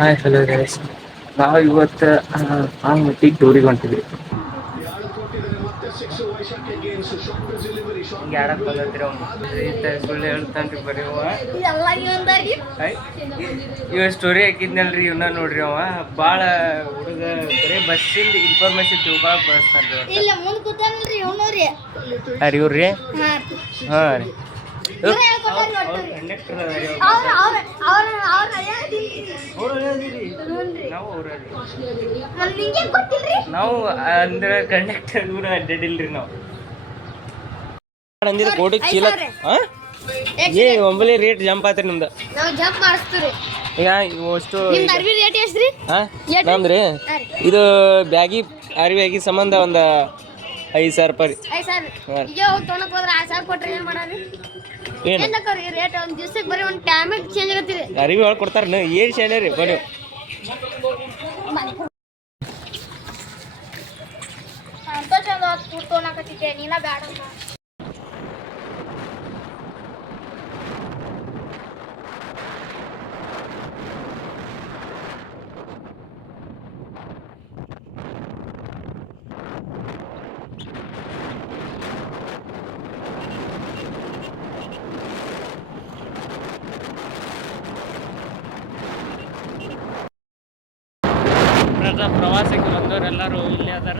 Hi hello guys. ನಾವು ಇವತ್ತು ಆ ಮಟ್ಟಿಗೆ ಟೂರಿಗೆ ಹೊಂಟಿದ್ವಿ. ಹಿಂಗೆ ಆಡಕ್ ಬಂದತ್ರಿ ಅವ್ನು ಸುಳ್ಳು ಹೇಳ್ತಾನ್ರಿ ಬರೀ ಇವ ಸ್ಟೋರಿ ಹಾಕಿದ್ನಲ್ರಿ ಇವನ್ನ ನೋಡ್ರಿ ಅವ ಭಾಳ ಹುಡುಗ ಬರೀ ಬಸ್ಸಿಂದ ಇನ್ಫಾರ್ಮೇಶನ್ ತಿಳ್ಕೊಳಕ್ ಬಳಸ್ತಾನ್ರಿ ಇವ್ರಿ. ಹಾಂ ರೀ ನಾವು ಅಂದ್ರೆ ಕಂಡಕ್ಟರ್ ಇವ್ರು ಅಡ್ಡಾಡಿಲ್ರಿ ನಾವು ಅಂದಿದ್ರೆ ಕೋಟಿ ಚೀಲ ಏ ಒಂಬಲ್ಲಿ ರೇಟ್ ಜಂಪ್ ಆತ್ರಿ ನಿಮ್ದು. ಈಗ ಅಷ್ಟು ನಮ್ದ್ರಿ ಇದು ಬ್ಯಾಗಿ ಅರಿವಿ ಆಗಿ ಸಂಬಂಧ ಒಂದು 5,000 ರೂಪಾಯಿ. ಅರಿವಿ ಒಳಗೆ ಕೊಡ್ತಾರ ಏನ್ ಶಾಲೆ ರೀ ಬನ್ನಿ. ನೀನ ಬ್ಯಾಡ ಪ್ರವಾಸಕ್ಕೆ ಬಂದವರೆಲ್ಲರೂ ಇಲ್ಲೇ ಅದಾರ.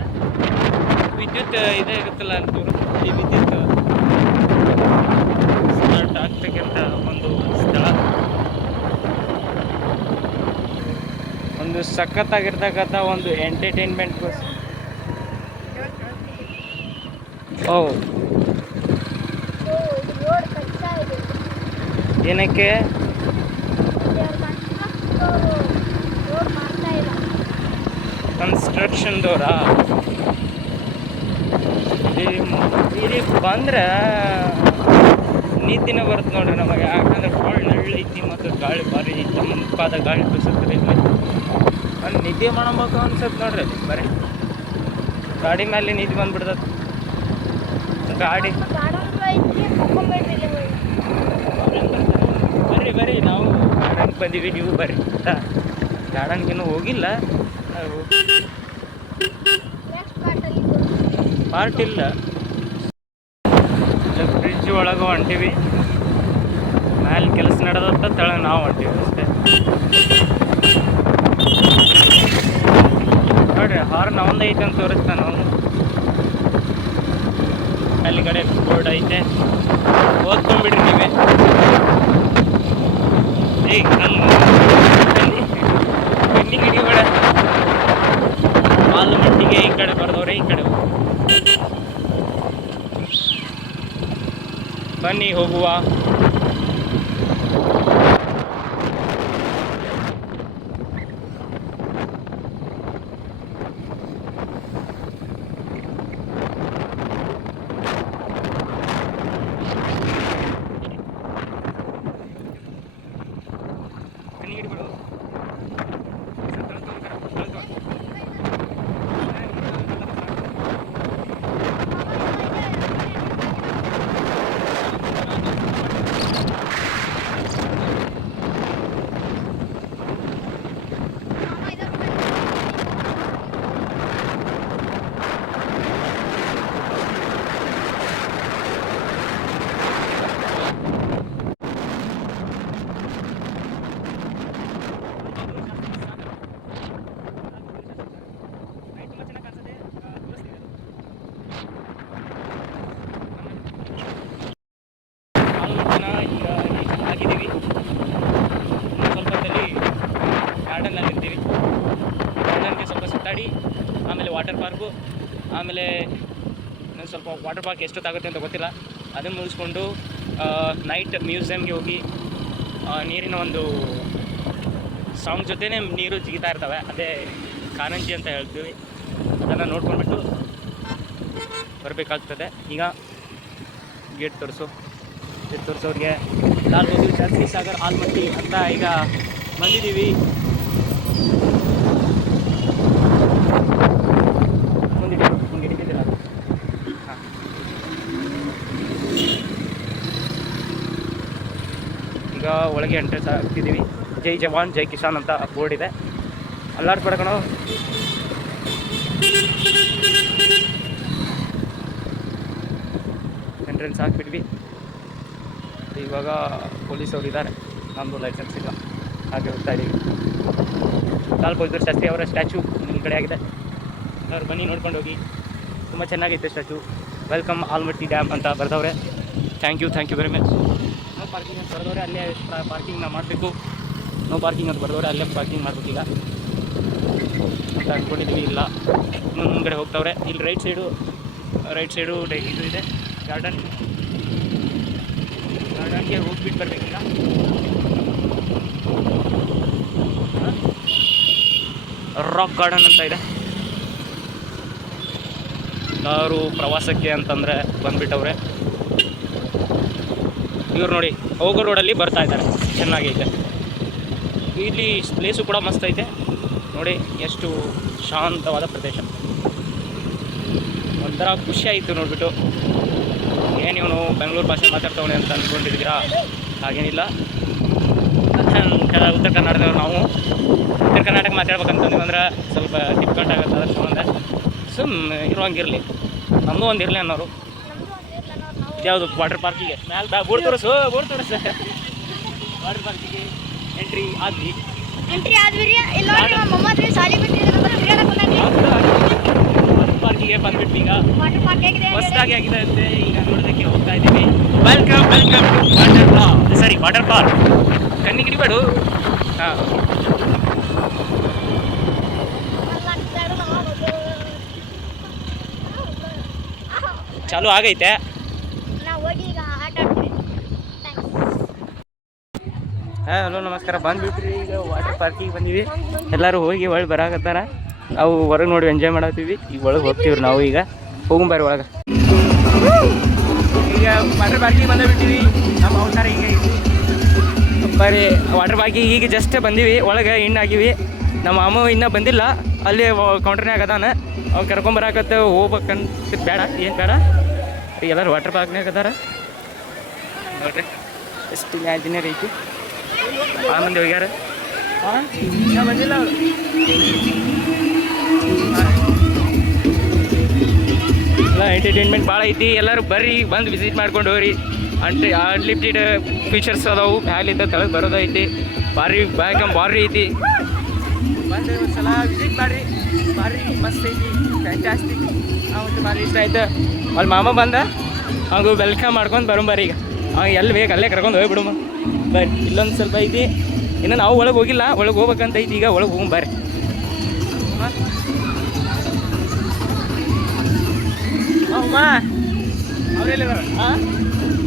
ವಿದ್ಯುತ್ ಇದೇ ಇರುತ್ತಲ್ಲ ಅಂತವ್ರು ಈ ವಿದ್ಯುತ್ ಸ್ಟಾರ್ಟ್ ಆಗ್ತಕ್ಕಂಥ ಒಂದು ಸ್ಥಳ, ಒಂದು ಸಖತ್ತಾಗಿರ್ತಕ್ಕಂಥ ಒಂದು ಎಂಟರ್ಟೈನ್ಮೆಂಟ್ ಕೋರ್ಸ್. ಏನಕ್ಕೆ ಕನ್ಸ್ಟ್ರಕ್ಷನ್ದವ್ರಾ ಇಲ್ಲಿ ಬಂದ್ರೆ ನಿದ್ದಿನ ಬರುತ್ತೆ ನೋಡ್ರಿ ನಮಗೆ. ಯಾಕಂದ್ರೆ ಭಾಳ ನೆಳ್ಳು ಐತಿ ಮತ್ತು ಗಾಳಿ ಭಾರಿ ತಂಪಾದ ಗಾಳಿ ಬೀಸುತ್ತೆ ಇಲ್ಲಿ. ಅಲ್ಲಿ ನಿದ್ದೆ ಮಾಡಬೇಕು ಅನ್ಸತ್ತೆ ನೋಡ್ರಿ. ಅಲ್ಲಿ ಬರೀ ಗಾಡಿ ಮೇಲೆ ನಿದ್ದೆ ಬಂದ್ಬಿಡ್ತದೆ. ಗಾಡಿ ಬರ್ರಿ ನಾವು ಗಾರ್ಡನ್ಗೆ ಬಂದೀವಿ, ನೀವು ಬರ್ರಿ. ಗಾರ್ಡನ್ಗೇನು ಹೋಗಿಲ್ಲ ನಾವು, ಪಾರ್ಟ್ ಇಲ್ಲ. ಬ್ರಿಡ್ಜ್ ಒಳಗೆ ಹೊಂಟೀವಿ. ಮ್ಯಾಲೆ ಕೆಲಸ ನಡೆದತ್ತ ತೆಳಗೆ ನಾವು ಹೊಂಟೀವಿ ಅಷ್ಟೇ ನೋಡ್ರಿ. ಹಾರ್ನ್ ಅವಂದ ಐತೆ ಅಂತ ತೋರಿಸ್ತಾನ ಅವನು. ಅಲ್ಲಿ ಕಡೆ ಬೋರ್ಡ್ ಐತೆ, ಓದ್ಕೊಂಡ್ಬಿಡ್ರಿ ನೀವೇ. ಬನ್ನಿ ಹಿಡಿಬೇಡ. ಆಲ್ಮಟ್ಟಿಗೆ ಈ ಕಡೆ ಬರ್ದವ್ರೆ, ಈ ಕಡೆ ಬನ್ನಿ ಹೋಗುವ. ಆಗಿದ್ದೀವಿ ಸ್ವಲ್ಪ ಹೊತ್ತಲ್ಲಿ ಗಾರ್ಡನ್ನಲ್ಲಿರ್ತೀವಿ. ಗಾರ್ಡನ್ಗೆ ಸ್ವಲ್ಪ ಸುತ್ತಾಡಿ ಆಮೇಲೆ ವಾಟರ್ ಪಾರ್ಕು, ಆಮೇಲೆ ಇನ್ನೊಂದು ಸ್ವಲ್ಪ ವಾಟರ್ ಪಾರ್ಕ್ ಎಷ್ಟೊತ್ತಾಗುತ್ತೆ ಅಂತ ಗೊತ್ತಿಲ್ಲ. ಅದನ್ನು ಮುಗಿಸ್ಕೊಂಡು ನೈಟ್ ಮ್ಯೂಸಿಯಮ್ಗೆ ಹೋಗಿ ನೀರಿನ ಒಂದು ಸೌಂಡ್ ಜೊತೆನೇ ನೀರು ಜಿಗಿತಾ ಇರ್ತವೆ, ಅದೇ ಕಾರಂಜಿ ಅಂತ ಹೇಳ್ತೀವಿ. ಅದನ್ನು ನೋಡ್ಕೊಂಡ್ಬಿಟ್ಟು ಬರಬೇಕಾಗ್ತದೆ. ಈಗ ಗೇಟ್ ತೋರಿಸೋರಿಗೆ ಲಾಲ್ ಬಹದ್ದೂರ್ ಶಾಸ್ತ್ರಿ ಸಾಗರ್ ಆಲ್ಮಟ್ಟಿ ಅಂತ ಈಗ ಬಂದಿದ್ದೀವಿ. ಮುಂದಿಟ್ಟಿದ್ದೀರ. ಹಾಂ, ಈಗ ಒಳಗೆ ಎಂಟ್ರೆನ್ಸ್ ಆಗ್ತಿದ್ದೀವಿ. ಜೈ ಜವಾನ್ ಜೈ ಕಿಸಾನ್ ಅಂತ ಬೋರ್ಡ್ ಇದೆ. ಅಲ್ಲಾಡ್ಬೇಡ ಎಂಟ್ರೆನ್ಸ್ ಹಾಕ್ಬಿಟ್ವಿ. ಇವಾಗ ಪೊಲೀಸವ್ರು ಇದ್ದಾರೆ, ನಮ್ಮದು ಲೈಸೆನ್ಸ್ ಇಲ್ಲ, ಹಾಗೆ ಹೋಗ್ತಾ ಇದ್ದೀವಿ. ಲಾಲ್ ಬಹದ್ದೂರ್ ಶಾಸ್ತ್ರಿ ಅವರ ಸ್ಟ್ಯಾಚು ನಿಮ್ಮ ಕಡೆ ಆಗಿದೆ, ಅವ್ರು ಬನ್ನಿ ನೋಡ್ಕೊಂಡು ಹೋಗಿ. ತುಂಬ ಚೆನ್ನಾಗೈತೆ ಸ್ಟ್ಯಾಚು. ವೆಲ್ಕಮ್ ಆಲ್ಮಟ್ಟಿ ಡ್ಯಾಮ್ ಅಂತ ಬರೆದವ್ರೆ. Thank you very much. No parking ಅಂತ ಬರೆದವ್ರೆ, ಅಲ್ಲೇ ಪಾರ್ಕಿಂಗ್ನ ಮಾಡಬೇಕು. ನೋ ಪಾರ್ಕಿಂಗ್ ಅಂತ ಬರೆದವ್ರೆ, ಅಲ್ಲೇ ಪಾರ್ಕಿಂಗ್ ಮಾಡಬೇಕೀಗ ಅಂತ ಅಂದ್ಕೊಂಡಿದ್ದೀವಿ. ಇಲ್ಲ ಇನ್ನೂ ಮುಂದ್ಗಡೆ ಹೋಗ್ತಾವ್ರೆ. ಇಲ್ಲಿ ರೈಟ್ ಸೈಡು ಇದು ಇದೆ ಗಾರ್ಡನ್ಗೆ ಹೋಗ್ಬಿಟ್ಟು ಬರಬೇಕೀಗ. ರಾಕ್ ಗಾರ್ಡನ್ ಅಂತ ಇದೆ. ಎಲ್ಲರೂ ಪ್ರವಾಸಕ್ಕೆ ಅಂತಂದರೆ ಬಂದುಬಿಟ್ಟವ್ರೆ. ಇವ್ರು ನೋಡಿ ಹೋಗೋ ರೋಡಲ್ಲಿ ಬರ್ತಾ ಇದ್ದಾರೆ, ಚೆನ್ನಾಗೈತೆ. ಇಲ್ಲಿ ಪ್ಲೇಸು ಕೂಡ ಮಸ್ತ್ ಐತೆ ನೋಡಿ, ಎಷ್ಟು ಶಾಂತವಾದ ಪ್ರದೇಶ. ಒಂಥರ ಖುಷಿ ಆಯಿತು ನೋಡಿಬಿಟ್ಟು. ಏನು ಇವನು ಬೆಂಗಳೂರು ಭಾಷೆ ಮಾತಾಡ್ತವನೆ ಅಂತ ಅಂದ್ಕೊಂಡಿದ್ದೀರಾ? ಹಾಗೇನಿಲ್ಲ, ಉತ್ತರ ಕರ್ನಾಟಕದವ್ರು ನಾವು. ಉತ್ತರ ಕರ್ನಾಟಕ ಮಾತಾಡ್ಬೇಕಂತಂದ್ರೆ ಅಂದ್ರೆ ಸ್ವಲ್ಪ ಡಿಫಿಕಲ್ಟ್ ಆಗುತ್ತೆ, ಅದ್ರ ಸಂಬಂಧ ಸುಮ್ಮನೆ ಇರುವಂಗಿರಲಿ, ನಮ್ಮದು ಒಂದು ಇರಲಿ ಅನ್ನೋರು. ಯಾವುದು ವಾಟರ್ ಪಾರ್ಕಿಗೆ ಮ್ಯಾಲೆ ಬೋರ್ಡ್ ತೋರಿಸು ವಾಟರ್ ಪಾರ್ಕಿಗೆ ಎಂಟ್ರಿ ಆದ್ವಿ ವಾಟರ್ ಪಾರ್ಕಿಗೆ ಬಂದ್ಬಿಟ್ವಿ. ಈಗ ಹೊಸದಾಗಿ ಆಗಿದೆ ಅಂತೆ, ಈಗ ನೋಡೋದಕ್ಕೆ ಹೋಗ್ತಾ ಇದ್ದೀವಿ. Welcome to water park. ಕಣ್ಣಿಗೆ ಹಿಡಿಬೇಡು. ಹಾಂ, ಚಾಲು ಆಗೈತೆ. ಹಲೋ ನಮಸ್ಕಾರ. ಬಂದುಬಿಟ್ರಿ, ಈಗ ವಾಟರ್ ಪಾರ್ಕಿಗೆ ಬಂದೀವಿ. ಎಲ್ಲರೂ ಹೋಗಿ ಒಳಗೆ ಬರಾಕತ್ತಾರ. ನಾವು ಹೊರಗೆ ನೋಡಿ ಎಂಜಾಯ್ ಮಾಡತ್ತೀವಿ. ಈಗ ಒಳಗೆ ಹೋಗ್ತೀವ್ರಿ ನಾವು. ಈಗ ಹೋಗುಂಬಾರಿ ಒಳಗೆ. ಈಗ ವಾಟರ್ ಪಾರ್ಕಿಗೆ ಬಂದುಬಿಟ್ಟಿವಿ. ನಮ್ಮ ಅವತಾರ ಈಗ ಬರೀ ವಾಟರ್ ಪಾರ್ಕಿಗೆ ಈಗ ಜಸ್ಟ್ ಬಂದೀವಿ. ಒಳಗೆ ಆಗಿವಿ. ನಮ್ಮ ಅಮ್ಮ ಇನ್ನೂ ಬಂದಿಲ್ಲ, ಅಲ್ಲಿ ಕೌಂಟ್ರ್ನಾಗ ಅದಾನ. ಅವ್ನು ಕರ್ಕೊಂಬರಾಕತ್ತೆ, ಹೋಗ್ಬೇಕಂತ ಬೇಡ, ಏನು ಬೇಡ. ಎಲ್ಲರೂ ವಾಟರ್ ಪಾರ್ಕ್ನಾಗ ಅದಾರ ನೋಡ್ರಿ. ಎಷ್ಟು ಇಂಜಿನಿಯರ್ ಐತಿ, ಭಾಳ ಮಂದಿ ಹೋಗ್ಯಾರ. ಹಾಂ, ಇನ್ನೂ ಬಂದಿಲ್ಲ. ಎಲ್ಲ ಎಂಟರ್ಟೈನ್ಮೆಂಟ್ ಭಾಳ ಐತಿ. ಎಲ್ಲರೂ ಬರ್ರಿ, ಬಂದು ವಿಸಿಟ್ ಮಾಡ್ಕೊಂಡು ಹೋಗ್ರಿ. ಅನ್ಲಿಮಿಟೆಡ್ ಫೀಚರ್ಸ್ ಅದಾವು. ಮ್ಯಾಲಿಂದ ತೆಳಗೆ ಬರೋದೈತಿ. ಭಾರಿ ಭಾರಿ ಐತಿ. ಬಂದು ಒಂದು ಸಲ ವಿಸಿಟ್ ಮಾಡಿರಿ, ಭಾರಿ ಮಸ್ತ್ ಐತಿ, ಫ್ಯಾಂಟಾಸ್ಟಿಕ್. ನಾವಂತೂ ಭಾರಿ ಇಷ್ಟ ಆಯ್ತು. ಅಲ್ಲಿ ಮಾಮ ಬಂದ, ಅವ್ನಿಗೆ ವೆಲ್ಕಮ್ ಮಾಡ್ಕೊಂಡು ಬರೋಂಬಾರಿ. ಈಗ ಅವ್ನು ಎಲ್ಲಿ ಬೇಕು ಅಲ್ಲೇ ಕರ್ಕೊಂಡು ಹೋಗ್ಬಿಡುಮ ಬರ್ರಿ. ಇಲ್ಲೊಂದು ಸ್ವಲ್ಪ ಐತಿ, ಇನ್ನು ನಾವು ಒಳಗೆ ಹೋಗಿಲ್ಲ, ಒಳಗೆ ಹೋಗ್ಬೇಕಂತ ಐತಿ. ಈಗ ಒಳಗೆ ಹೋಗ್ಬಾರಿ. ಅಮ್ಮ ಅವರೆಲ್ಲಿದಾರ? ಹಾಂ,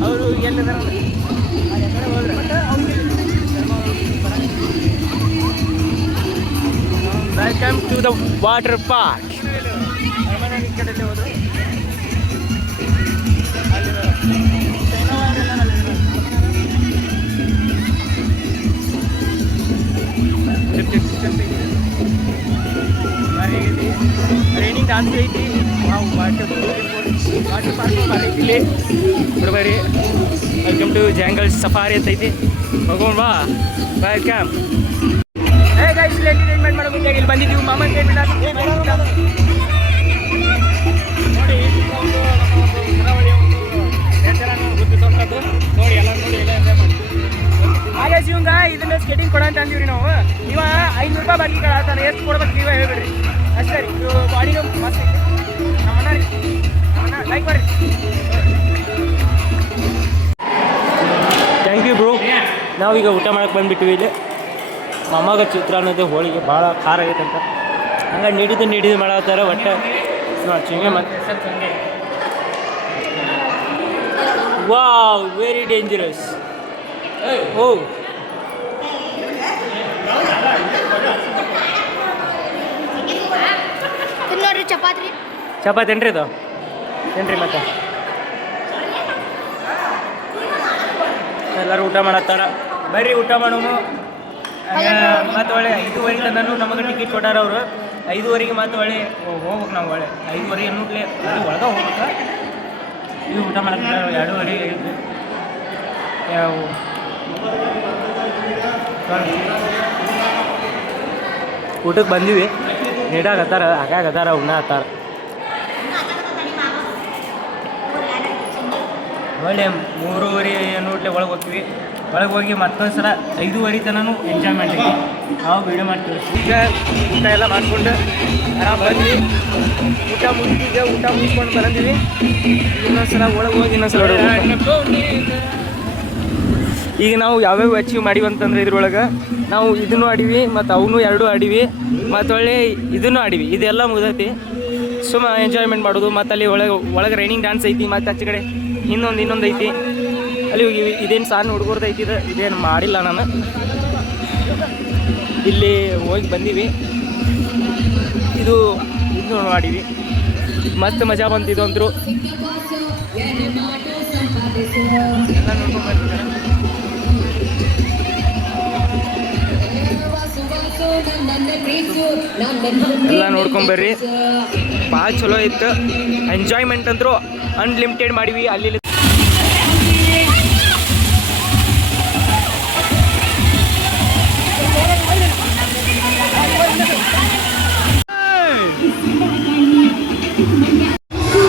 ಅವರು ಎಲ್ಲಿದಾರ? Welcome to the water park. ಕಡೆಯಲ್ಲಿ ಹೋದ್ರು ರೈನಿಂಗ್ ಜಾಸ್ತಿ ಐತಿ. ನಾವು ವಾಟರ್ ಪಾರ್ಕ್ ಇಲ್ಲಿ ಬಿಡ್ಬರಿ. ವೆಲ್ಕಮ್ ಟು ಜಂಗಲ್ ಸಫಾರಿ ಅಂತ ಐತಿ. ಹೋಗೋಣ ಬಾ. ವೆಲ್ಕಮ್. ಇಲ್ಲಿ ಎಂಟರ್ಟೈನ್ಮೆಂಟ್ ಮಾಡೋ ಮುಂದೆ ಇಲ್ಲಿ ಬಂದಿದ್ದೀವಿ. ಮಾಮ ನೋಡಿ, ಗುರುತಿಸುವಂಥದ್ದು ನೋಡಿ, ಎಲ್ಲ ನೋಡಿ, ಎಲ್ಲ ಎಂಜಾಯ್ ಮಾಡಿ. ಹಾಗೆ ಇವಂಗ ಇದನ್ನ ಸ್ಕೇಟಿಂಗ್ ಕೊಡ ಅಂತ ಅಂದಿವ್ರಿ ನಾವು. ಇವ 500 ರೂಪಾಯಿ ಬಾಕಿ ಕಳತಾನೆ. ಎಷ್ಟು ಕೊಡ್ಬೇಕು ನೀವೇ ಹೇಳ್ಬಿಡ್ರಿ ಅಷ್ಟೇ ರೀ. ಬಾಡಿಗೆ ಮಸ್ತ್ ಐತಿ. ನಮ್ಮನ್ನ ಲೈಕ್ ಬರ್ರಿ. Thank you bro. ನಾವೀಗ ಊಟ ಮಾಡಕ್ಕೆ ಬಂದುಬಿಟ್ವಿ. ಇಲ್ಲಿ ಮಾಮಾಗ ಚಿತ್ರಾನ್ನದ ಹೋಳಿಗೆ ಭಾಳ ಖಾರ ಆಗೈತಂತ, ಹಂಗೆ ನೀಡಿದ್ದು ಮಾಡತ್ತಾರ. ಒಟ್ಟು ನೋಡಿ ಚಿಂಗೆ ಮತ್ತೆ ವಾವ್, ವೆರಿ ಡೇಂಜರಸ್. ಓ, ನೋಡ್ರಿ ಚಪಾತಿ ಏನ್ರಿ ಇದು? ಏನ್ರಿ ಮತ್ತೆ ಎಲ್ಲರೂ ಊಟ ಮಾಡತ್ತಾರ. ಬರ್ರಿ ಊಟ ಮಾಡೋನು. ಮತ್ತು ಒಳ್ಳೆ 5:30 ತನೂ ನಮಗೆ ಟಿಕೆಟ್ ಕೊಟ್ಟಾರ ಅವರು. 5:30ಗೆ ಮತ್ತು ಒಳ್ಳೆ ಹೋಗ್ಬೇಕು ನಾವು. ಒಳ್ಳೆ 5:30 ಅನ್ನೋಟ್ಲೆ ಅದು ಒಳಗೆ ಹೋಗ್ಬೇಕು. ಇದು ಊಟ ಮಾಡಕ್ಕೆ 2:30 ಯಾವ ಊಟಕ್ಕೆ ಬಂದೀವಿ ನೀಡಾಕತ್ತಾರ ಹಾಕಾಗತ್ತಾರ ಉಣ್ಣಾಕತ್ತಾರ ಒಳ್ಳೆ 3:30 ನೋಟ್ಲೆ ಒಳಗೆ ಹೋಗ್ತೀವಿ ಒಳಗೆ ಹೋಗಿ ಮತ್ತೊಂದು ಸಲ 5:30 ತನೂ ಎಂಜಾಯ್ಮೆಂಟ್ ಐತಿ ನಾವು ವೀಡಿಯೋ ಮಾಡ್ತೀವಿ ಈಗ ಊಟ ಎಲ್ಲ ಮಾಡ್ಕೊಂಡು ಆರಾಮ್ ಬಂದ್ವಿ ಊಟ ಮುಗಿಸ್ಕೊಂಡು ಬಂದೀವಿ ಇನ್ನೊಂದ್ಸಲ ಒಳಗೆ ಹೋಗಿ ಇನ್ನೊಂದ್ಸಲ ಈಗ ನಾವು ಯಾವ್ಯಾವ ಅಚೀವ್ ಮಾಡಿವಿ ಅಂತಂದ್ರೆ ಇದ್ರೊಳಗೆ ನಾವು ಇದನ್ನು ಆಡಿವಿ ಮತ್ತು ಅವನು 2 ಆಡಿವಿ ಮತ್ತು ಒಳ್ಳೆ ಇದನ್ನು ಆಡಿವಿ ಇದೆಲ್ಲ ಮುಗ್ದೈತಿ ಸುಮ್ಮ ಎಂಜಾಯ್ಮೆಂಟ್ ಮಾಡೋದು ಮತ್ತು ಅಲ್ಲಿ ಒಳಗೆ ರೈನಿಂಗ್ ಡ್ಯಾನ್ಸ್ ಐತಿ ಮತ್ತು ಆಚೆ ಕಡೆ ಇನ್ನೊಂದು ಐತಿ ಅಲ್ಲಿ ಹೋಗಿವಿ ಇದೇನು ಸಣ್ಣ ಹುಡುಗರ್ದು ಐತಿ ಇದೇನು ಮಾಡಿಲ್ಲ ನಾನು ಇಲ್ಲಿ ಹೋಗಿ ಬಂದೀವಿ ಇದು ಮಾಡಿವಿ ಮಸ್ತ್ ಮಜಾ ಬಂತಿದ್ದು ಅಂದರು ಎಲ್ಲ ನೋಡ್ಕೊಂಡು ಬರ್ತಿದ್ದಾರೆ ಎಲ್ಲ ನೋಡ್ಕೊಂಬರ್ರಿ ಭಾಳ ಚಲೋ ಇತ್ತು ಎಂಜಾಯ್ಮೆಂಟ್ ಅಂದರು ಅನ್ಲಿಮಿಟೆಡ್ ಮಾಡಿವಿ ಅಲ್ಲಿ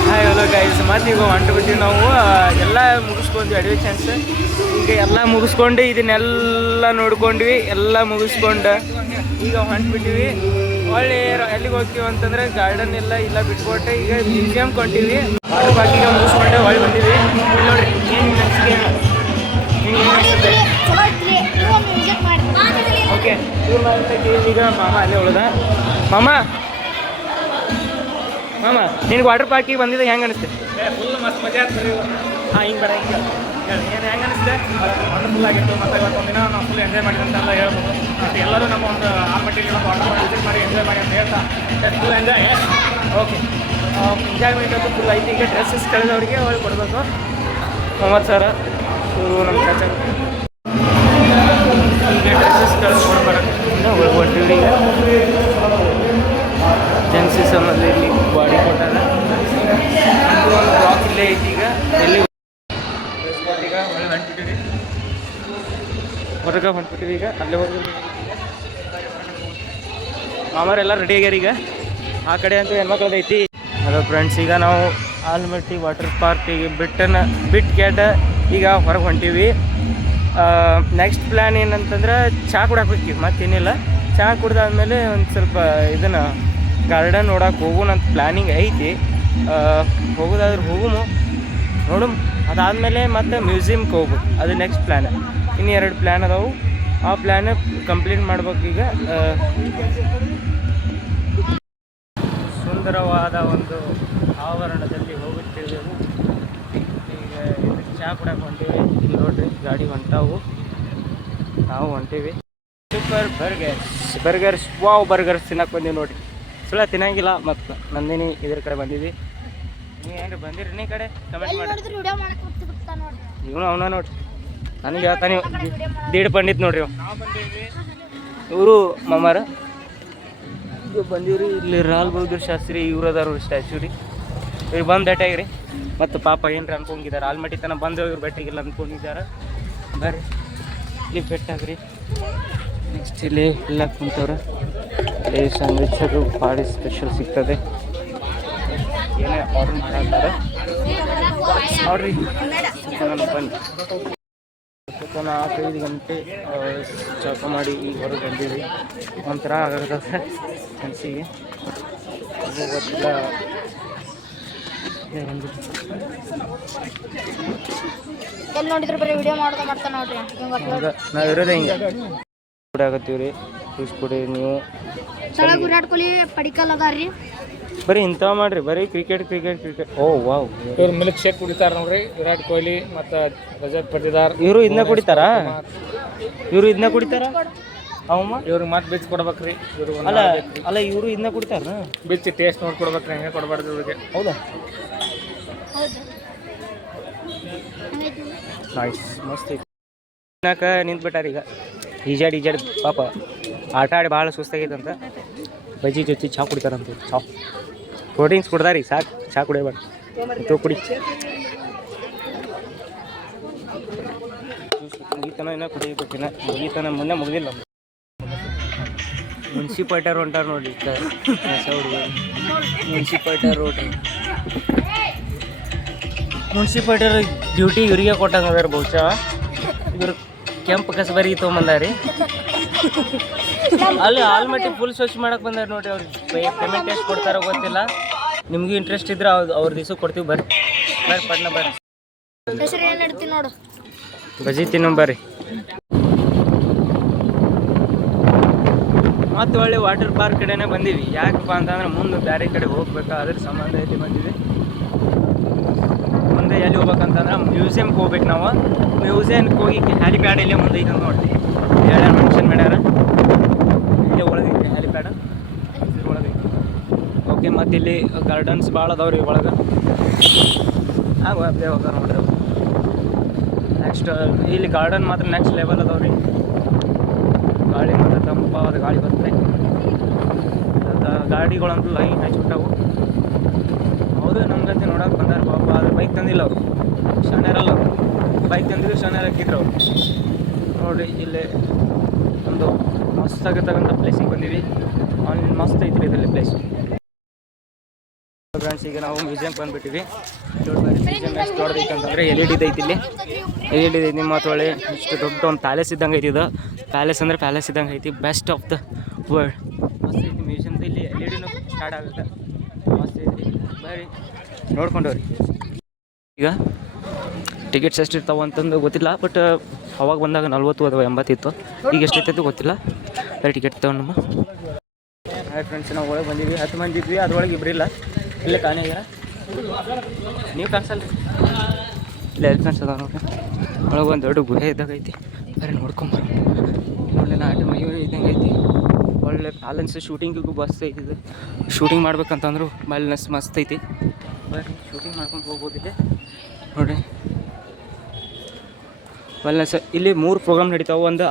ಹಾಯ್ ಹಲೋ ಗೈಸ್ ಮತ್ತು ಈಗ ಹೊಂಟ್ಬಿಟ್ಟಿವಿ ನಾವು ಎಲ್ಲ ಮುಗಿಸ್ಕೊಂಡ್ವಿ ಅಡ್ವೆಂಚರ್ಸ್ ಈಗ ಎಲ್ಲ ಮುಗಿಸ್ಕೊಂಡು ಇದನ್ನೆಲ್ಲ ನೋಡ್ಕೊಂಡ್ವಿ ಎಲ್ಲ ಮುಗಿಸ್ಕೊಂಡು ಈಗ ಹೊಂಟ್ಬಿಟ್ಟಿವಿ ಒಳ್ಳೆ ಎಲ್ಲಿಗೆ ಹೋಗ್ತೀವಿ ಅಂತಂದ್ರೆ ಗಾರ್ಡನ್ ಎಲ್ಲ ಇಲ್ಲ ಬಿಟ್ಕೊಟ್ಟೆ ಈಗ ಮ್ಯೂಸಿಯಂ ಕೊಂತೀವಿ ಬಾಕಿ ಈಗ ಮುಗಿಸ್ಕೊಂಡೆ ಹೊಳ್ಳಿ ಬಂದೀವಿ ಇಲ್ಲಿ ನೋಡ್ರಿ ಏನು ಅನಿಸಿಕೆ ಓಕೆ ಈಗ ಮಾಮ ಅಲ್ಲೇ ಉಳ್ದ ಮಾಮ ನಿನಗೆ ವಾಟರ್ ಪಾರ್ಕಿಗೆ ಬಂದಿದ್ದೆ ಹೆಂಗೆ ಅನಿಸ್ತೆ ಫುಲ್ ಮಸ್ತ್ ಮಜಾ ಆಗ್ತದೆ ಹಾಂ ಹಿಂಗೆ ಬೇಡ ಹಿಂಗೆ ಹೇಳಿ ಏನು ಹೆಂಗೆ ಅನಿಸ್ತೆ ವಂಡರ್ಫುಲ್ ಆಗಿತ್ತು ಮತ್ತು ಇವತ್ತು ಒಂದಿನ ನಾವು ಫುಲ್ ಎಂಜಾಯ್ ಮಾಡಿದೆ ಅಂತೆಲ್ಲ ಹೇಳ್ಬೋದು ಮತ್ತು ಎಲ್ಲರೂ ನಮ್ಮ ಒಂದು ಆಲ್ಮಟ್ಟಿಗೆ ವಾಟರ್ ಪಾರ್ಕ್ ವಿಸಿಟ್ ಮಾಡಿ ಎಂಜಾಯ್ ಮಾಡಿ ಅಂತ ಹೇಳ್ತಾ ಫುಲ್ ಎಂಜಾಯ್ ಓಕೆ ಎಂಜಾಯ್ಮೆಂಟ್ ಅಂತೂ ಫುಲ್ ಐತಿ ಈಗ ಡ್ರೆಸ್ಸಸ್ ಕಳೆದವ್ರಿಗೆ ಅವ್ರಿಗೆ ಕೊಡಬೇಕು 30,000 ಇವರು ನಮ್ಮ ಚಾಚ ಈಗ ಡ್ರೆಸ್ಸಸ್ ಕಳೆದು ಕೊಡ್ಬಾರದು ಹೊಟ್ಟಿವಿ ಈಗ ಜೆನ್ಸಿ ಸಂಬಂಧ ಇಲ್ಲಿ ಬಾಡಿ ಕೊಟ್ಟಾರ ಒಂದು ಬ್ಲಾಕ್ ಇಲ್ಲೇ ಐತಿ ಈಗ ಎಲ್ಲಿ ಈಗ ಒಳ್ಳೆ ಹೊಂಟ್ಬಿಟ್ಟಿವಿ ಹೊರಗೆ ಹೊಂಟ್ಬಿಟ್ಟಿವಿ ಈಗ ಅಲ್ಲೇ ಹೋಗಿ ಮಾಮರೆಲ್ಲ ರೆಡಿ ಆಗ್ಯಾರ ಈಗ ಆ ಕಡೆ ಅಂತೂ ಹೆಣ್ಮಕ್ಳದ್ದು ಐತಿ ಅದು ಫ್ರೆಂಡ್ಸ್ ಈಗ ನಾವು ಆಲ್ಮಟ್ಟಿ ವಾಟರ್ ಪಾರ್ಕಿಗೆ ಬಿಟ್ಟು ಕೇಟ ಈಗ ಹೊರಗೆ ಹೊಂಟೀವಿ ನೆಕ್ಸ್ಟ್ ಪ್ಲ್ಯಾನ್ ಏನಂತಂದ್ರೆ ಚಹಾ ಕುಡಕ್ಕೆ ಹೋಗ್ತೀವಿ ಮತ್ತೇನಿಲ್ಲ ಚಹಾ ಕುಡ್ದಾದ್ಮೇಲೆ ಒಂದು ಸ್ವಲ್ಪ ಇದನ್ನು ಗಾರ್ಡನ್ ನೋಡಕ್ಕೆ ಹೋಗೋಣ ಅಂತ ಪ್ಲ್ಯಾನಿಂಗ್ ಐತಿ ಹೋಗೋದಾದ್ರೆ ಹೋಗುಮು ನೋಡು ಅದಾದಮೇಲೆ ಮತ್ತೆ ಮ್ಯೂಸಿಯಮ್ಗೆ ಹೋಗು ಅದು ನೆಕ್ಸ್ಟ್ ಪ್ಲ್ಯಾನ್ ಇನ್ನು 2 ಪ್ಲ್ಯಾನ್ ಅದಾವು ಆ ಪ್ಲ್ಯಾನ್ ಕಂಪ್ಲೀಟ್ ಮಾಡ್ಬೇಕೀಗ ಸುಂದರವಾದ ಒಂದು ಆವರಣದಲ್ಲಿ ಹೋಗುತ್ತಿದ್ದೆವು ಈಗ ಇದಕ್ಕೆ ಚಹಾ ಕುಡಕ್ಕೆ ಹೊಂಟೀವಿ ಇಲ್ಲಿ ನೋಡ್ರಿ ಗಾಡಿ ಹೊಂಟಾವು ನಾವು ಹೊಂಟೀವಿ ಸೂಪರ್ ಬರ್ಗರ್ಸ್ ವಾವ್ ಬರ್ಗರ್ಸ್ ತಿನ್ನಕ್ಕೆ ಬಂದೀವಿ ನೋಡಿರಿ ಸುಳ್ಳ ತಿನ್ನಂಗಿಲ್ಲ ಮತ್ತು ನಂದಿನಿ ಇದ್ರ ಕಡೆ ಬಂದಿದ್ವಿ ನೀವು ಏನ್ರಿ ಬಂದಿರಿ ಈ ಕಡೆ ಕಮೆಂಟ್ ಮಾಡಿ ಇವನು ಅವನ ನೋಡ್ರಿ ನನಗೆ ಹೇಳ್ತಾನೆ ದೀಡ್ ಪಂಡಿತ್ ನೋಡ್ರಿ ಇವರು ಮಾಮಾರ ಬಂದೀವ್ರಿ ಇಲ್ಲಿ ಲಾಲ್ ಬಹದ್ದೂರ್ ಶಾಸ್ತ್ರಿ ಇವ್ರು ಅದಾರ ಸ್ಟ್ಯಾಚ್ಯೂ ರೀ ಇವ್ರು ಬಂದು ಭೇಟಿಯಾಗಿರಿ ಮತ್ತು ಪಾಪ ಏನ್ರಿ ಅನ್ಕೊಂಡಿದ್ದಾರೆ ಆಲ್ಮಟ್ಟಿ ತನಕ ಬಂದು ಇವ್ರು ಭೇಟಿಗಿಲ್ಲ ಅಂದ್ಕೊಂಡಿದ್ದಾರೆ ಬರ್ರಿ ಇಲ್ಲಿ ಭೇಟಿಯಾಗ್ರಿ ನೆಕ್ಸ್ಟ್ ಇಲ್ಲಿ ಎಲ್ಲ ಕುಂತವ್ರೆ ಇಲ್ಲಿ ಸ್ಯಾಂಡ್ವಿಚ್ ಅದು ಭಾರಿ ಸ್ಪೆಷಲ್ ಸಿಗ್ತದೆ ಏನೇ ಆರ್ಡರ್ ಮಾಡ್ತಾರೆ ನೋಡ್ರಿ ಬನ್ನಿ 4-5 ಗಂಟೆ ಚಾಪ ಮಾಡಿ ಈಗ ಹೊರಗೆ ಬಂದೀವಿ ಒಂಥರ ಆಗತ್ತೆ ಮನಸ್ಸಿಗೆ ಗೊತ್ತಿಲ್ಲ ಎಲ್ಲಿ ನೋಡಿದ್ರೆ ಬರೀ ವಿಡಿಯೋ ಮಾಡ್ತಾ ನೋಡ್ರಿ ನಾವು ಇರೋದೇ ಹಿಂಗೆ ಕೂಡ ಆಗತ್ತೀವಿ ರೀ ಕುಡಿ ನೀವು ವಿರಾಟ್ ಕೊಹ್ಲಿ ಪಡಿಕಲ್ ಅದಾರ್ರಿ ಬರೀ ಇಂಥವ ಮಾಡ್ರಿ ಬರೀ ಕ್ರಿಕೆಟ್ ಓ ವಾವ್ ಇವ್ರು ಮಿಲ್ಕ್ ಶೇಕ್ ಕುಡಿತಾರ ನೋಡ್ರಿ ವಿರಾಟ್ ಕೊಹ್ಲಿ ಮತ್ತು ರಜತ್ ಪಟಿದಾರ್ ಇವರು ಇದನ್ನ ಕುಡಿತಾರ ಅವಮ್ಮ ಇವ್ರಿಗೆ ಮತ್ತೆ ಬಿಚ್ಚಿ ಕೊಡ್ಬೇಕ್ರಿ ಇವ್ರು ಅಲ್ಲ ಇವರು ಇದನ್ನ ಕುಡಿತಾರ ಬಿಚ್ಚಿ ಟೇಸ್ಟ್ ನೋಡಿ ಕೊಡ್ಬೇಕ್ರಿ ಹಂಗೆ ಕೊಡಬಾರ್ದು ಇವ್ರಿಗೆ ಹೌದಾ ನೈಸ್ ಮಸ್ತ್ ಐತಿ ತಿನ್ನಕ ನಿಂತ್ಬಿಟ್ಟಾರ ಈಗ ಈಜಾಡಿ ಪಾಪ ಆಟ ಆಡಿ ಭಾಳ ಸುಸ್ತಾಗೈತಂತ ಬಜ್ಜಿ ಜೊತೆ ಚಹಾ ಕುಡಿತಾರಂತ ಚಹಾ ಪ್ರೋಟೀನ್ಸ್ ಕೊಡ್ದಾರಿ ಸಾಕು ಚಹಾ ಕುಡಿಯಬೇಡ ಕುಡಿ ಮುಗಿತನ ಇನ್ನೂ ಕುಡಿಬೇಕಿನ ಮುಗಿತನ ಮೊನ್ನೆ ಮುಗಿದಿಲ್ಲ ಮುನ್ಸಿಪಾಲ್ಟಿಯವ್ರು ಹೊಂಟಾರ ನೋಡಿ ಮುನ್ಸಿಪಾಲ್ಟಿಯವ್ರು ರೋಡ್ರಿ ಮುನ್ಸಿಪಾಲ್ಟಿಯವ್ರ ಡ್ಯೂಟಿ ಇವರಿಗೆ ಕೊಟ್ಟಾಗ ನೋಡ್ಯಾರ ಬಹುಶಃ ಇವರು ಕೆಂಪು ಕಸಬರಿ ತೊಗೊಂಬಂದಾರಿ ಅಲ್ಲಿ ಆಲ್ಮಟ್ಟಿಗೆ ಫುಲ್ ಸ್ವಚ್ಛ ಮಾಡಕ್ಕೆ ಬಂದಾರ ನೋಡ್ರಿ ಅವ್ರಿಗೆ ಪೇಮೆಂಟ್ ಎಷ್ಟು ಕೊಡ್ತಾರೋ ಗೊತ್ತಿಲ್ಲ ನಿಮಗೂ ಇಂಟ್ರೆಸ್ಟ್ ಇದ್ರೆ ಅವ್ರ ದಿವಸ ಕೊಡ್ತೀವಿ ಬರ್ರಿ ಪಟ್ನ ಬರ್ರಿ ಹೆಸರು ಏನು ನಡ್ತೀನಿ ನೋಡು ಬಜಿ ತಿನ್ನೋ ಬರ್ರಿ ಮತ್ತು ಒಳ್ಳೆ ವಾಟರ್ ಪಾರ್ಕ್ ಕಡೆನೇ ಬಂದೀವಿ ಯಾಕಪ್ಪ ಅಂತಂದ್ರೆ ಮುಂದೆ ಬೇರೆ ಕಡೆ ಹೋಗ್ಬೇಕು ಅದ್ರ ಸಂಬಂಧ ಐತಿ ಬಂದಿವಿ ಮುಂದೆ ಎಲ್ಲಿ ಹೋಗ್ಬೇಕಂತಂದ್ರೆ ಮ್ಯೂಸಿಯಮ್ಗೆ ಹೋಗ್ಬೇಕು ನಾವು ಮ್ಯೂಸಿಯಮ್ಗೆ ಹೋಗಿ ಹ್ಯಾಲಿಪ್ಯಾಡ್ ಇಲ್ಲೇ ಮುಂದೆ ಐತೆ ನೋಡ್ರಿ ಎರಡು ಮೆನ್ಷನ್ ಮಾಡ್ಯಾರ ಇಲ್ಲೇ ಒಳಗೈತಿ ಹ್ಯಾಲಿಪ್ಯಾಡ್ ಒಳಗೈತಿ ಓಕೆ ಮತ್ತು ಇಲ್ಲಿ ಗಾರ್ಡನ್ಸ್ ಭಾಳ ಅದಾವ್ರಿ ಒಳಗೆ ಅದೇ ಹೋಗ ನೋಡ್ರಿ ನೆಕ್ಸ್ಟ್ ಇಲ್ಲಿ ಗಾರ್ಡನ್ ಮಾತ್ರ ನೆಕ್ಸ್ಟ್ ಲೆವೆಲ್ ಅದಾವ್ರಿ ಗಾಳಿ ಮಾತ್ರ ತಂಪಾದ ಗಾಳಿ ಬರ್ತದೆ ಗಾಡಿಗಳಂತೂ ಲೈನ್ ಹಚ್ಚಿಬಿಟ್ಟವು ಅವರು ನಮ್ಗಂತೆ ನೋಡೋಕೆ ಬಂದಾರ ಪಾಪ ಆದ್ರೆ ಬೈಕ್ ತಂದಿಲ್ಲ ಅವರು ಶಾನ್ಯಾರಲ್ಲ ಅವರು ಬೈಕ್ ತಂದಿದ್ರು ಶಾನ್ಯಾರ ಹಾಕಿದ್ರು ಅವರು ನೋಡಿರಿ ಇಲ್ಲಿ ಒಂದು ಮಸ್ತ್ ಆಗತಕ್ಕಂಥ ಪ್ಲೇಸಿಗೆ ಬಂದೀವಿ ಮಸ್ತ್ ಐತ್ರಿ ಇದರಲ್ಲಿ ಪ್ಲೇಸ್ ಫ್ರೆಂಡ್ಸ್ ಈಗ ನಾವು ಮ್ಯೂಸಿಯಮ್ಗೆ ಬಂದುಬಿಟ್ಟಿವಿ ಮ್ಯೂಸಿಯಮ್ ಎಷ್ಟು ದೊಡ್ಡದೈತೆ ಅಂತಂದರೆ LED ಐತಿ ಇಲ್ಲಿ LED ಐತಿ ಮತ್ತು ಒಳ್ಳೆ ಇಷ್ಟು ದೊಡ್ಡ ಒಂದು ಪ್ಯಾಲೇಸ್ ಇದ್ದಂಗೆ ಐತಿ ಇದು ಪ್ಯಾಲೇಸ್ ಅಂದರೆ ಪ್ಯಾಲೇಸ್ ಇದ್ದಂಗೆ ಐತಿ ಬೆಸ್ಟ್ ಆಫ್ ದ ವರ್ಲ್ಡ್ ಮಸ್ತ್ ಐತಿ ಮ್ಯೂಸಿಯಮ್ದು ಇಲ್ಲಿ LED ಸ್ಟಾರ್ಟ್ ಆಗುತ್ತೆ ಮಸ್ತ್ ಐತಿ ಬರ್ರಿ ನೋಡ್ಕೊಂಡವ್ರಿ ಈಗ ಟಿಕೆಟ್ಸ್ ಎಷ್ಟು ಇರ್ತಾವೆ ಅಂತಂದು ಗೊತ್ತಿಲ್ಲ ಬಟ್ ಅವಾಗ ಬಂದಾಗ 40 ಅಥವಾ 80 ಇತ್ತು ಈಗ ಎಷ್ಟೈತೆ ಗೊತ್ತಿಲ್ಲ ಬರೀ ಟಿಕೆಟ್ ತಗೊಂಡು ನಮ್ಮ ಹಾಯ್ ಫ್ರೆಂಡ್ಸ್ ನಾವು ಒಳಗೆ ಬಂದೀವಿ 10 ಮಂದಿ ಇದ್ವಿ ಅದ್ರೊಳಗೆ ಇಬ್ಬರಿಲ್ಲ ಇಲ್ಲೇ ಕಾಣೆ ಆಗ್ಯಾರ ನೀವು ಕಾಣಿಸಲ್ರಿ ಇಲ್ಲ ಎಲ್ಲಿ ಕಾಣಿಸದ ನೋಡ್ರಿ ಒಳಗೆ ಒಂದು ದೊಡ್ಡ ಗುಹೆ ಇದ್ದಾಗ ಐತಿ ಬರೀ ನೋಡ್ಕೊಂಬರ ಒಳ್ಳೆ ನಾಟಿ ಮಯೂರಿ ಇದ್ದಂಗೆ ಐತಿ ಒಳ್ಳೆ ಬ್ಯಾಲೆನ್ಸ್ ಶೂಟಿಂಗಿಗೂ ಬಸ್ ಐತಿ ಇದು ಶೂಟಿಂಗ್ ಮಾಡ್ಬೇಕಂತಂದ್ರು ಬ್ಯಾಲೆನ್ಸ್ ಮಸ್ತ್ ಐತಿ ಬರ್ರಿ ಶೂಟಿಂಗ್ ಮಾಡ್ಕೊಂಡು ಹೋಗ್ಬೋದಿದೆ ನೋಡಿರಿ ಬ್ಯಾಲೆನ್ಸ್ ಇಲ್ಲಿ 3 ಪ್ರೋಗ್ರಾಮ್ ನಡೀತಾವೆ ಒಂದು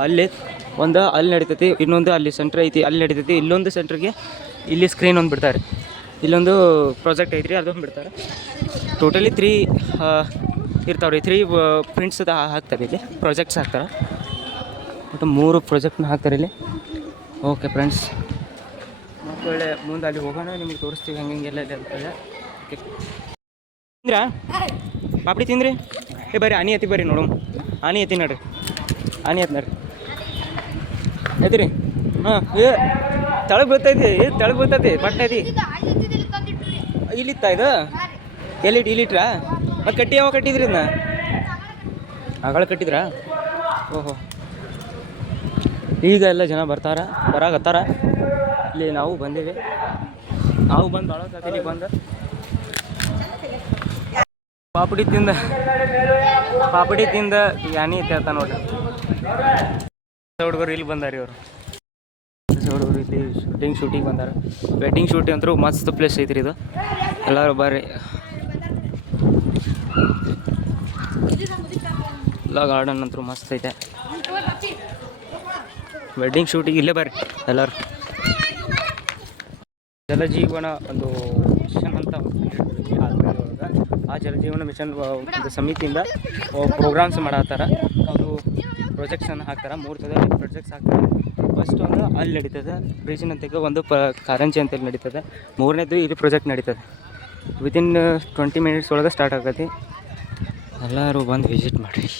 ಅಲ್ಲಿ ನಡೀತೈತಿ ಇನ್ನೊಂದು ಅಲ್ಲಿ ಸೆಂಟ್ರ್ ಐತಿ ಅಲ್ಲಿ ನಡೀತೈತಿ ಇಲ್ಲೊಂದು ಸೆಂಟ್ರಿಗೆ ಇಲ್ಲಿ ಸ್ಕ್ರೀನ್ ಒಂದು ಬಿಡ್ತಾರೆ ಇಲ್ಲೊಂದು ಪ್ರಾಜೆಕ್ಟ್ ಐತ್ರಿ ಅದೊಂದು ಬಿಡ್ತಾರೆ ಟೋಟಲಿ 3 ಇರ್ತಾವ್ರಿ 3 ಪ್ರಿಂಟ್ಸ್ ಹಾಕ್ತಾರೆ ಇಲ್ಲಿ ಪ್ರಾಜೆಕ್ಟ್ಸ್ ಹಾಕ್ತಾರೆ ಮತ್ತು 3 ಪ್ರಾಜೆಕ್ಟ್ನ ಹಾಕ್ತಾರೆ ಇಲ್ಲಿ ಓಕೆ ಫ್ರೆಂಡ್ಸ್ ಮತ್ತು ಒಳ್ಳೆ ಮುಂದೆ ಅಲ್ಲಿ ಹೋಗೋಣ ನಿಮಗೆ ತೋರಿಸ್ತೀವಿ ಹೆಂಗೆಲ್ಲ ಇದೆ ಅಂತೇಳಿ ಓಕೆ ತಿಂದ್ರಾ ಪಾಪಡಿ ತಿಂದ್ರಿ ಬರ್ರಿ ಆನಿ ಐತಿ ಬರ್ರಿ ನೋಡು ಆನಿ ಐತಿ ನೋಡ್ರಿ ಆನಿ ಐತಿ ನೋಡ್ರಿ ಐತಿ ಹಾಂ ತೆಳಗೆ ಬೀಳ್ತೈತಿ ಬಟ್ಟೆ ಐತಿ ಇಲ್ಲಿತ್ತ ಇದು ಇಲ್ಲಿಟ್ರಾ ಮತ್ತು ಕಟ್ಟಿ ಯಾವಾಗ ಕಟ್ಟಿದ್ರಿ ಇದನ್ನ ಆಗಳ ಕಟ್ಟಿದ್ರಾ ಓಹೋ ಈಗ ಎಲ್ಲ ಜನ ಬರಾಕತ್ತಾರ ಇಲ್ಲಿ ನಾವು ಬಂದೀವಿ ನಾವು ಬಂದು ಭಾಳ ಇಲ್ಲಿ ಬಂದು ಪಾಪಡಿ ತಿಂದ ಯಾನಿ ಐತೆ ನೋಡ್ರಿ ಹುಡುಗರು ಇಲ್ಲಿ ಬಂದಾರಿ ಅವರು ಹುಡುಗರು ಇಲ್ಲಿ ಶೂಟಿಂಗ್ ಬಂದಾರ ವೆಡ್ಡಿಂಗ್ ಶೂಟಿಂಗ್ ಅಂತೂ ಮಸ್ತ್ ಪ್ಲೇಸ್ ಐತ್ರಿ ಇದು ಎಲ್ಲರೂ ಬರ್ರಿ ಎಲ್ಲ ಗಾರ್ಡನ್ ಅಂತೂ ಮಸ್ತ್ ಐತೆ ವೆಡ್ಡಿಂಗ್ ಶೂಟಿಂಗ್ ಇಲ್ಲೇ ಬರ್ರಿ ಎಲ್ಲರೂ ಜಲಜೀವನ ಒಂದು ಮಿಷನ್ ಅಂತ ಆ ಜಲಜೀವನ ಮಿಷನ್ ಒಂದು ಸಮಿತಿಯಿಂದ ಪ್ರೋಗ್ರಾಮ್ಸ್ ಮಾಡತ್ತಾರ ಅದು ಪ್ರೊಜೆಕ್ಟ್ಸನ್ನು ಹಾಕ್ತಾರೆ 3 ಥರದ ಪ್ರೊಜೆಕ್ಟ್ಸ್ ಹಾಕ್ತಾರೆ ಫಸ್ಟ್ ಒಂದು ಅಲ್ಲಿ ನಡೀತದೆ ಬ್ರಿಡ್ಜಿನ ಅಂತೆಗೆ ಒಂದು ಕಾರಂಜಿ ಅಂತೇಳಿ ನಡೀತದೆ 3ನೇದು ಇಲ್ಲಿ ಪ್ರೊಜೆಕ್ಟ್ ನಡೀತದೆ ವಿತಿನ್ 20 ಮಿನಿಟ್ಸ್ ಒಳಗೆ ಸ್ಟಾರ್ಟ್ ಆಗತ್ತೆ ಎಲ್ಲರೂ ಬಂದು ವಿಸಿಟ್ ಮಾಡಿರಿ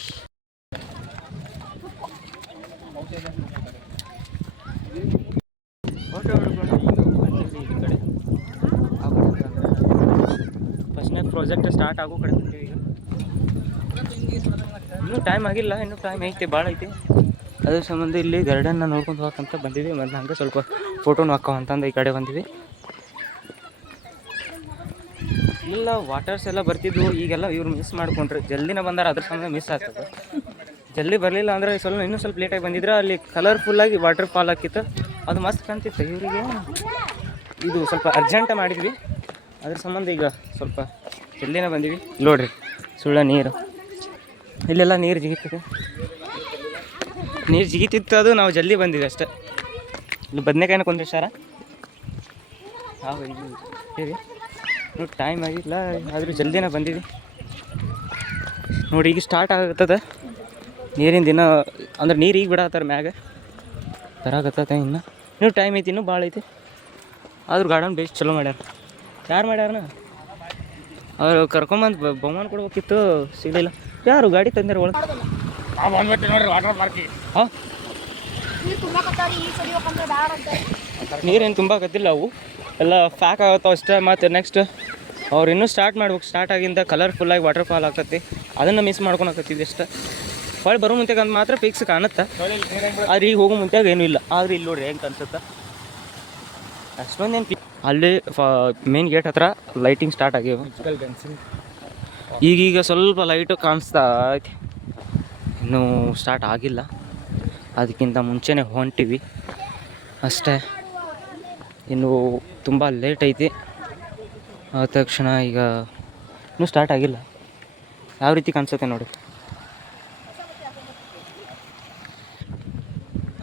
ಫೋಟೋ ಹಿಡ್ಕೊಂಡು ಈಗ ಬಂದಿವಿ ಈ ಕಡೆ ಫಸ್ಟ್ನೇ ಪ್ರಾಜೆಕ್ಟ್ ಸ್ಟಾರ್ಟ್ ಆಗೋ ಕಡೆ ಬಂದೀವಿ ಈಗ ಇನ್ನೂ ಟೈಮ್ ಆಗಿಲ್ಲ ಇನ್ನೂ ಟೈಮ್ ಐತಿ ಭಾಳ ಐತಿ ಅದ್ರ ಸಂಬಂಧ ಇಲ್ಲಿ ಗಾರ್ಡನ್ನ ನೋಡ್ಕೊಂಡು ಹೋಗಕ್ಕಂತ ಬಂದೀವಿ ಮತ್ತು ಹಂಗೆ ಸ್ವಲ್ಪ ಫೋಟೋನು ಹಾಕೋ ಅಂತಂದು ಈ ಕಡೆ ಬಂದೀವಿ ಇಲ್ಲ ವಾಟರ್ಸ್ ಎಲ್ಲ ಬರ್ತಿದ್ವು ಈಗೆಲ್ಲ ಇವ್ರು ಮಿಸ್ ಮಾಡ್ಕೊಂಡ್ರಿ ಜಲ್ದಿನ ಬಂದಾರ ಅದ್ರ ಸಂಬಂಧ ಮಿಸ್ ಆಗ್ತದೆ ಜಲ್ದಿ ಬರಲಿಲ್ಲ ಅಂದರೆ ಇನ್ನೂ ಸ್ವಲ್ಪ ಲೇಟಾಗಿ ಬಂದಿದ್ರೆ ಅಲ್ಲಿ ಕಲರ್ಫುಲ್ಲಾಗಿ ವಾಟರ್ ಫಾಲ್ ಹಾಕಿತ್ತು ಅದು ಮಸ್ತ್ ಕಾಣ್ತಿತ್ತು ಇವರಿಗೆ ಇದು ಸ್ವಲ್ಪ ಅರ್ಜೆಂಟ ಮಾಡಿದ್ವಿ ಅದ್ರ ಸಂಬಂಧ ಈಗ ಸ್ವಲ್ಪ ಜಲ್ದಿನ ಬಂದೀವಿ ನೋಡ್ರಿ ಸುಳ್ಳ ನೀರು ಇಲ್ಲೆಲ್ಲ ನೀರು ಜಿಗಿತಿತ್ತು ಅದು ನಾವು ಜಲ್ದಿ ಬಂದಿವಿ ಅಷ್ಟೇ ಇಲ್ಲಿ ಬದನೆಕಾಯಿನ ಕೊಂದಿರ್ಸಾರ ಇಲ್ಲಿ ಹೇಳಿ ನೋಡಿ ಟೈಮ್ ಆಗಿಲ್ಲ ಆದರೂ ಜಲ್ದಿನ ಬಂದೀವಿ ನೋಡಿ ಈಗ ಸ್ಟಾರ್ಟ್ ಆಗತ್ತದ ನೀರಿನ ದಿನ ಅಂದ್ರೆ ನೀರು ಈಗ ಬಿಡತ್ತಾರ ಮ್ಯಾಗ ತರಾಕತ್ತ ಇನ್ನು ಇನ್ನೂ ಟೈಮ್ ಐತಿ ಇನ್ನೂ ಭಾಳ ಐತಿ ಆದ್ರೂ ಗಾರ್ಡನ್ ಬೇಸ್ ಚಲೋ ಮಾಡ್ಯಾರ. ಯಾರು ಮಾಡ್ಯಾರನ ಅವ್ರು ಕರ್ಕೊಂಬಂದು ಬಹುಮಾನ ಕೊಡ್ಬೇಕಿತ್ತು, ಸಿಗಲಿಲ್ಲ. ಯಾರು ಗಾಡಿ ತಂದಾರ ಒಳಗೆ? ಬಂದ್ಬಿಟ್ಟು ನೋಡ್ರಿ ವಾಟರ್ ಪಾರ್ಕಿಗೆ. ಹಾಂ, ನೀರು ತುಂಬಾಕತ್ತಾವ್ರಿ, ಈ ಸರಿಬೇಕಂದ್ರೆ ಬ್ಯಾಡ ಅಂತ. ನೀರೇನು ತುಂಬಾಕತ್ತಿಲ್ಲ, ಅವು ಎಲ್ಲ ಫ್ಯಾಕ್ ಆಗತ್ತಾವ ಅಷ್ಟೇ. ಮತ್ತು ನೆಕ್ಸ್ಟ್ ಅವ್ರು ಇನ್ನೂ ಸ್ಟಾರ್ಟ್ ಮಾಡ್ಬೇಕು. ಸ್ಟಾರ್ಟ್ ಆಗಿಂದ ಕಲರ್ಫುಲ್ಲಾಗಿ ವಾಟರ್ ಫಾಲ್ ಆಕತಿ, ಅದನ್ನು ಮಿಸ್ ಮಾಡ್ಕೊಳಕತ್ತಿದ್ದು ಅಷ್ಟೇ. ಹೊಳೆ ಬರೋ ಮುಂತೆಗೆ ಅಂತ ಮಾತ್ರ ಫಿಕ್ಸ್ ಕಾಣುತ್ತೆ, ಆದ್ರೆ ಈಗ ಹೋಗೋ ಮುಂತ್ಯಾಗ ಏನೂ ಇಲ್ಲ. ಆದ್ರೆ ಇಲ್ಲಿ ನೋಡ್ರಿ ಹೆಂಗೆ ಅನ್ಸುತ್ತೆ ಅಷ್ಟೊಂದೇನು ಅಲ್ಲಿ ಮೇನ್ ಗೇಟ್ ಹತ್ರ ಲೈಟಿಂಗ್ ಸ್ಟಾರ್ಟ್ ಆಗ್ಯಾವ. ಈಗೀಗ ಸ್ವಲ್ಪ ಲೈಟು ಕಾಣಿಸ್ತಾ ಐತಿ, ಇನ್ನೂ ಸ್ಟಾರ್ಟ್ ಆಗಿಲ್ಲ. ಅದಕ್ಕಿಂತ ಮುಂಚೆನೇ ಹೊಂಟಿವಿ ಅಷ್ಟೇ. ಇನ್ನು ತುಂಬ ಲೇಟ್ ಐತಿ. ಆದ ತಕ್ಷಣ ಈಗ ಇನ್ನೂ ಸ್ಟಾರ್ಟ್ ಆಗಿಲ್ಲ. ಯಾವ ರೀತಿ ಕಾಣಿಸುತ್ತೆ ನೋಡಿ.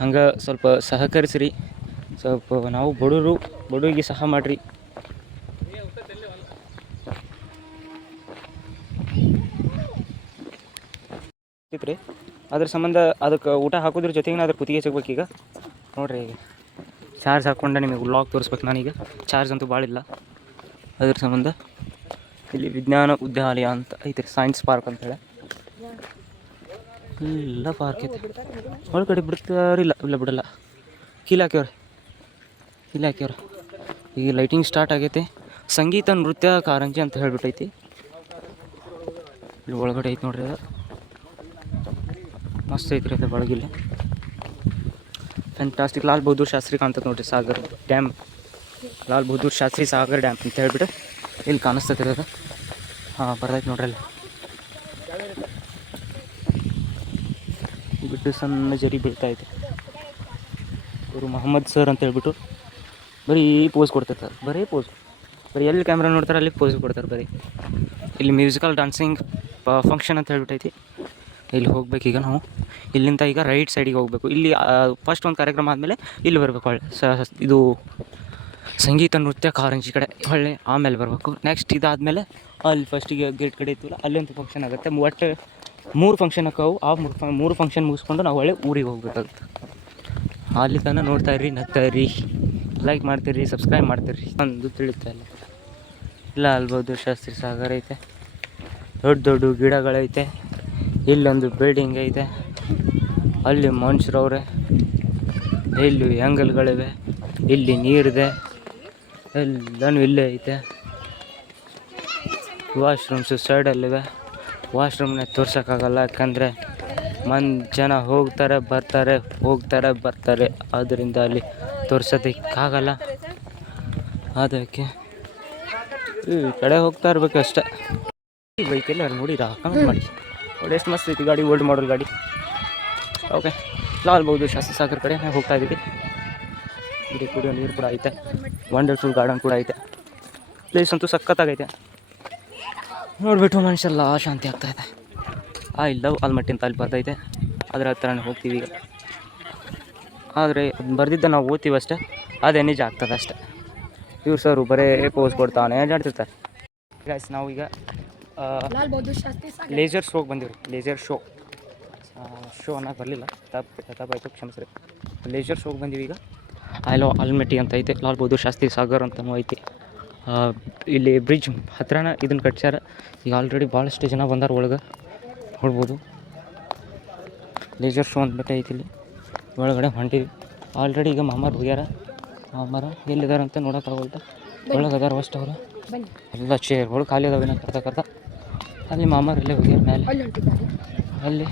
ಹಂಗೆ ಸ್ವಲ್ಪ ಸಹಕರಿಸ್ರಿ, ಸ್ವಲ್ಪ ನಾವು ಬಡವರಿಗೆ ಸಹ ಮಾಡಿರಿ. ರೀ ಅದ್ರ ಸಂಬಂಧ ಅದಕ್ಕೆ ಊಟ ಹಾಕೋದ್ರ ಜೊತೆಗೆ ಅದ್ರ ಕುತ್ತಿಗೆ ಸಿಗ್ಬೇಕೀಗ ನೋಡ್ರಿ. ಈಗ ಚಾರ್ಜ್ ಹಾಕ್ಕೊಂಡೆ ನಿಮಗೆ ವ್ಲಾಗ್ ತೋರಿಸ್ಬೇಕು ನಾನೀಗ. ಚಾರ್ಜ್ ಅಂತೂ ಭಾಳ ಇಲ್ಲ, ಅದ್ರ ಸಂಬಂಧ ಇಲ್ಲಿ ವಿಜ್ಞಾನ ಉದ್ಯಾಲಯ ಅಂತ ಐತೆ, ಸೈನ್ಸ್ ಪಾರ್ಕ್ ಅಂತೇಳಿ ಎಲ್ಲ ಪಾರ್ಕ್ ಐತೆ. ಒಳಗಡೆ ಬಿಡ್ತಾರಿಲ್ಲ, ಇಲ್ಲ ಬಿಡಲ್ಲ, ಕೀಲ್ ಹಾಕ್ಯವ್ರಿ. ಈಗ ಲೈಟಿಂಗ್ ಸ್ಟಾರ್ಟ್ ಆಗೈತೆ. ಸಂಗೀತ ನೃತ್ಯ ಕಾರಂಜಿ ಅಂತ ಹೇಳ್ಬಿಟ್ಟೈತಿ. ಇಲ್ಲಿ ಒಳಗಡೆ ಐತೆ ನೋಡ್ರಿ, ಅದು ಮಸ್ತ್ ಐತ್ರಿ. ಅದು ಒಳಗಿಲ್ಲ ಫ್ಯಾಂಟಾಸ್ಟಿಕ್. ಲಾಲ್ ಬಹದ್ದೂರ್ ಶಾಸ್ತ್ರಿ ಕಾಣ್ತದೆ ನೋಡ್ರಿ, ಸಾಗರ್ ಡ್ಯಾಮ್. ಲಾಲ್ ಬಹದ್ದೂರ್ ಶಾಸ್ತ್ರಿ ಸಾಗರ್ ಡ್ಯಾಮ್ ಅಂತ ಹೇಳ್ಬಿಟ್ಟು ಇಲ್ಲಿ ಕಾಣಿಸ್ತೈತೆ ಅದು. ಹಾಂ, ಬರ್ತೈತೆ ನೋಡ್ರಿ ಅಲ್ಲಿ. ಬಿಟ್ಟು ಸಣ್ಣ ಜರಿ ಬೀಳ್ತಾಯಿದೆ. ಇವರು ಮೊಹಮ್ಮದ್ ಸರ್ ಅಂತ ಹೇಳ್ಬಿಟ್ಟು ಬರೀ ಪೋಸ್ ಕೊಡ್ತಿರ್ತಾರೆ, ಬರೀ ಎಲ್ಲಿ ಕ್ಯಾಮ್ರಾ ನೋಡ್ತಾರೆ ಅಲ್ಲಿ ಪೋಸ್ ಕೊಡ್ತಾರೆ ಬರೀ. ಇಲ್ಲಿ ಮ್ಯೂಸಿಕಲ್ ಡಾನ್ಸಿಂಗ್ ಫಂಕ್ಷನ್ ಅಂತ ಹೇಳ್ಬಿಟ್ಟೈತಿ. ಇಲ್ಲಿ ಹೋಗ್ಬೇಕೀಗ ನಾವು. ಇಲ್ಲಿಂದ ಈಗ ರೈಟ್ ಸೈಡಿಗೆ ಹೋಗಬೇಕು. ಇಲ್ಲಿ ಫಸ್ಟ್ ಒಂದು ಕಾರ್ಯಕ್ರಮ ಆದಮೇಲೆ ಇಲ್ಲಿ ಬರಬೇಕು. ಹೊಳ್ಳೆ ಇದು ಸಂಗೀತ ನೃತ್ಯ ಕಾರಂಜಿ ಕಡೆ ಹೊಳ್ಳೆ ಆಮೇಲೆ ಬರಬೇಕು. ನೆಕ್ಸ್ಟ್ ಇದಾದಮೇಲೆ ಅಲ್ಲಿ ಫಸ್ಟಿಗೆ ಗೇಟ್ ಕಡೆ ಇತ್ತು, ಅಲ್ಲಿ ಒಂದು ಫಂಕ್ಷನ್ ಆಗುತ್ತೆ. ಒಟ್ಟು 3 ಫಂಕ್ಷನ್ ಆಕಾವು. ಆ 3 ಫಂಕ್ಷನ್ ಮುಗಿಸ್ಕೊಂಡು ನಾವು ಹೊಳ್ಳೆ ಊರಿಗೆ ಹೋಗ್ಬೇಕಾಗುತ್ತೆ. ಅಲ್ಲಿ ತನಕ ನೋಡ್ತಾ ಇರ್ರಿ, ನಗ್ತಾ ಇರ್ರಿ, ಲೈಕ್ ಮಾಡ್ತೀರಿ, ಸಬ್ಸ್ಕ್ರೈಬ್ ಮಾಡ್ತೀರಿ. ಒಂದು ತಿಳಿತಾ ಇಲ್ಲ. ಲಾಲ್ ಬಹದ್ದೂರ್ ಶಾಸ್ತ್ರಿ ಸಾಗರ್ ಐತೆ, ದೊಡ್ಡ ಗಿಡಗಳೈತೆ. ಇಲ್ಲೊಂದು ಬಿಲ್ಡಿಂಗ್ ಐತೆ, ಅಲ್ಲಿ ಮನುಷ್ಯರವ್ರೆ, ಇಲ್ಲಿ ಆ್ಯಂಗಲ್ಗಳಿವೆ, ಇಲ್ಲಿ ನೀರಿದೆ, ಎಲ್ಲನೂ ಇಲ್ಲೇ ಐತೆ. ವಾಶ್ರೂಮ್ಸು ಸೈಡಲ್ಲಿವೆ. ವಾಶ್ರೂಮ್ನ ತೋರ್ಸೋಕ್ಕಾಗಲ್ಲ, ಯಾಕಂದರೆ ಜನ ಹೋಗ್ತಾರೆ ಬರ್ತಾರೆ, ಆದ್ದರಿಂದ ಅಲ್ಲಿ ತೋರ್ಸೋದಕ್ಕಾಗಲ್ಲ. ಅದಕ್ಕೆ ಈ ಕಡೆ ಹೋಗ್ತಾ ಇರ್ಬೇಕು ಅಷ್ಟೇ. ಈ ಬೈಕೆಲ್ಲ ನೋಡಿರಾ? ಕಮೆಂಟ್ ಮಾಡಿ ನೋಡಿ, ಎಷ್ಟು ಮಸ್ತ್ ಐತಿ ಗಾಡಿ, ಓಲ್ಡ್ ಮಾಡಲ್ ಗಾಡಿ. ಓಕೆ, ಲಾಲ್ ಬಹದ್ದೂರ್ ಶಾಸ್ತ್ರಿ ಸಾಗರ್ ಕಡೆ ಹೋಗ್ತಾ ಇದ್ದೀವಿ. ಇಲ್ಲಿ ಕುಡಿಯೋ ನೀರು ಕೂಡ ಐತೆ, ವಂಡರ್ಫುಲ್ ಗಾರ್ಡನ್ ಕೂಡ ಐತೆ. ಪ್ಲೇಸ್ ಅಂತೂ ಸಖತ್ತಾಗೈತೆ, ನೋಡಿಬಿಟ್ಟು ಮನುಷ್ಯಲ್ಲ ಶಾಂತಿ ಆಗ್ತಾಯಿದೆ. ಐ ಲವ್ ಆಲ್ಮಟ್ಟಿ ಅಂತ ಅಲ್ಲಿ ಬರ್ತೈತೆ, ಅದರ ಹತ್ರನೇ ಹೋಗ್ತೀವಿ ಈಗ. ಆದರೆ ಬರ್ದಿದ್ದ ನಾವು ಓದ್ತೀವಿ ಅಷ್ಟೇ, ಅದೇ ನಿಜ ಆಗ್ತದೆ ಅಷ್ಟೇ. ಇವ್ರು ಸರು ಬರೇ ಪೋಸ್ ಕೊಡ್ತಾನೆ ಜಾಡ್ತಿರ್ತಾರೆ. ಗೈಸ್ ನಾವೀಗ ಲೇಸರ್ ಶೋಗೆ ಬಂದೀವಿ. ಲೇಸರ್ ಶೋ ಅನ್ನೋಕೆ ಬರಲಿಲ್ಲ, ತಪ್ಪಾಯಿತು, ಕ್ಷಮಿಸ್ರಿ. ಲೇಸರ್ ಶೋಗೆ ಬಂದೀವಿ ಈಗ. ಐ ಲವ್ ಆಲ್ಮಟ್ಟಿ ಅಂತ ಐತೆ, ಲಾಲ್ ಬಹದ್ದೂರ್ ಶಾಸ್ತ್ರಿ ಸಾಗರ್ ಅಂತಲೂ ಐತಿ. ಇಲ್ಲಿ ಬ್ರಿಡ್ಜ್ ಹತ್ರನ ಇದನ್ನು ಕಟ್ಸ್ಯಾರ. ಈಗ ಆಲ್ರೆಡಿ ಭಾಳಷ್ಟು ಜನ ಬಂದಾರ ಒಳಗೆ, ನೋಡ್ಬೋದು. ಲೇಸರ್ ಶೋ ಅಂದ್ಬಿಟ್ಟು ಐತಿ ಇಲ್ಲಿ ಒಳಗಡೆ ಹೊಂಟೀವಿ. ಆಲ್ರೆಡಿ ಈಗ ಮಾಮಾರು ಹೋಗ್ಯಾರ. ಮಾಮಾರ ಎಲ್ಲಿದ್ದಾರೆ ಅಂತ ನೋಡೋಕ್ಕಾಗಲ್ತ, ಒಳಗೆ ಅದಾರ ಅಷ್ಟು ಅವರು. ಎಲ್ಲ ಚೇರ್ಗಳು ಖಾಲಿ ಅದಾವೆ ಕರ್ತಾ. ಅಲ್ಲಿ ಮಾಮಾರು ಇಲ್ಲೇ ಹೋಗ್ಯಾರ ಮೇಲೆ, ಅಲ್ಲಿ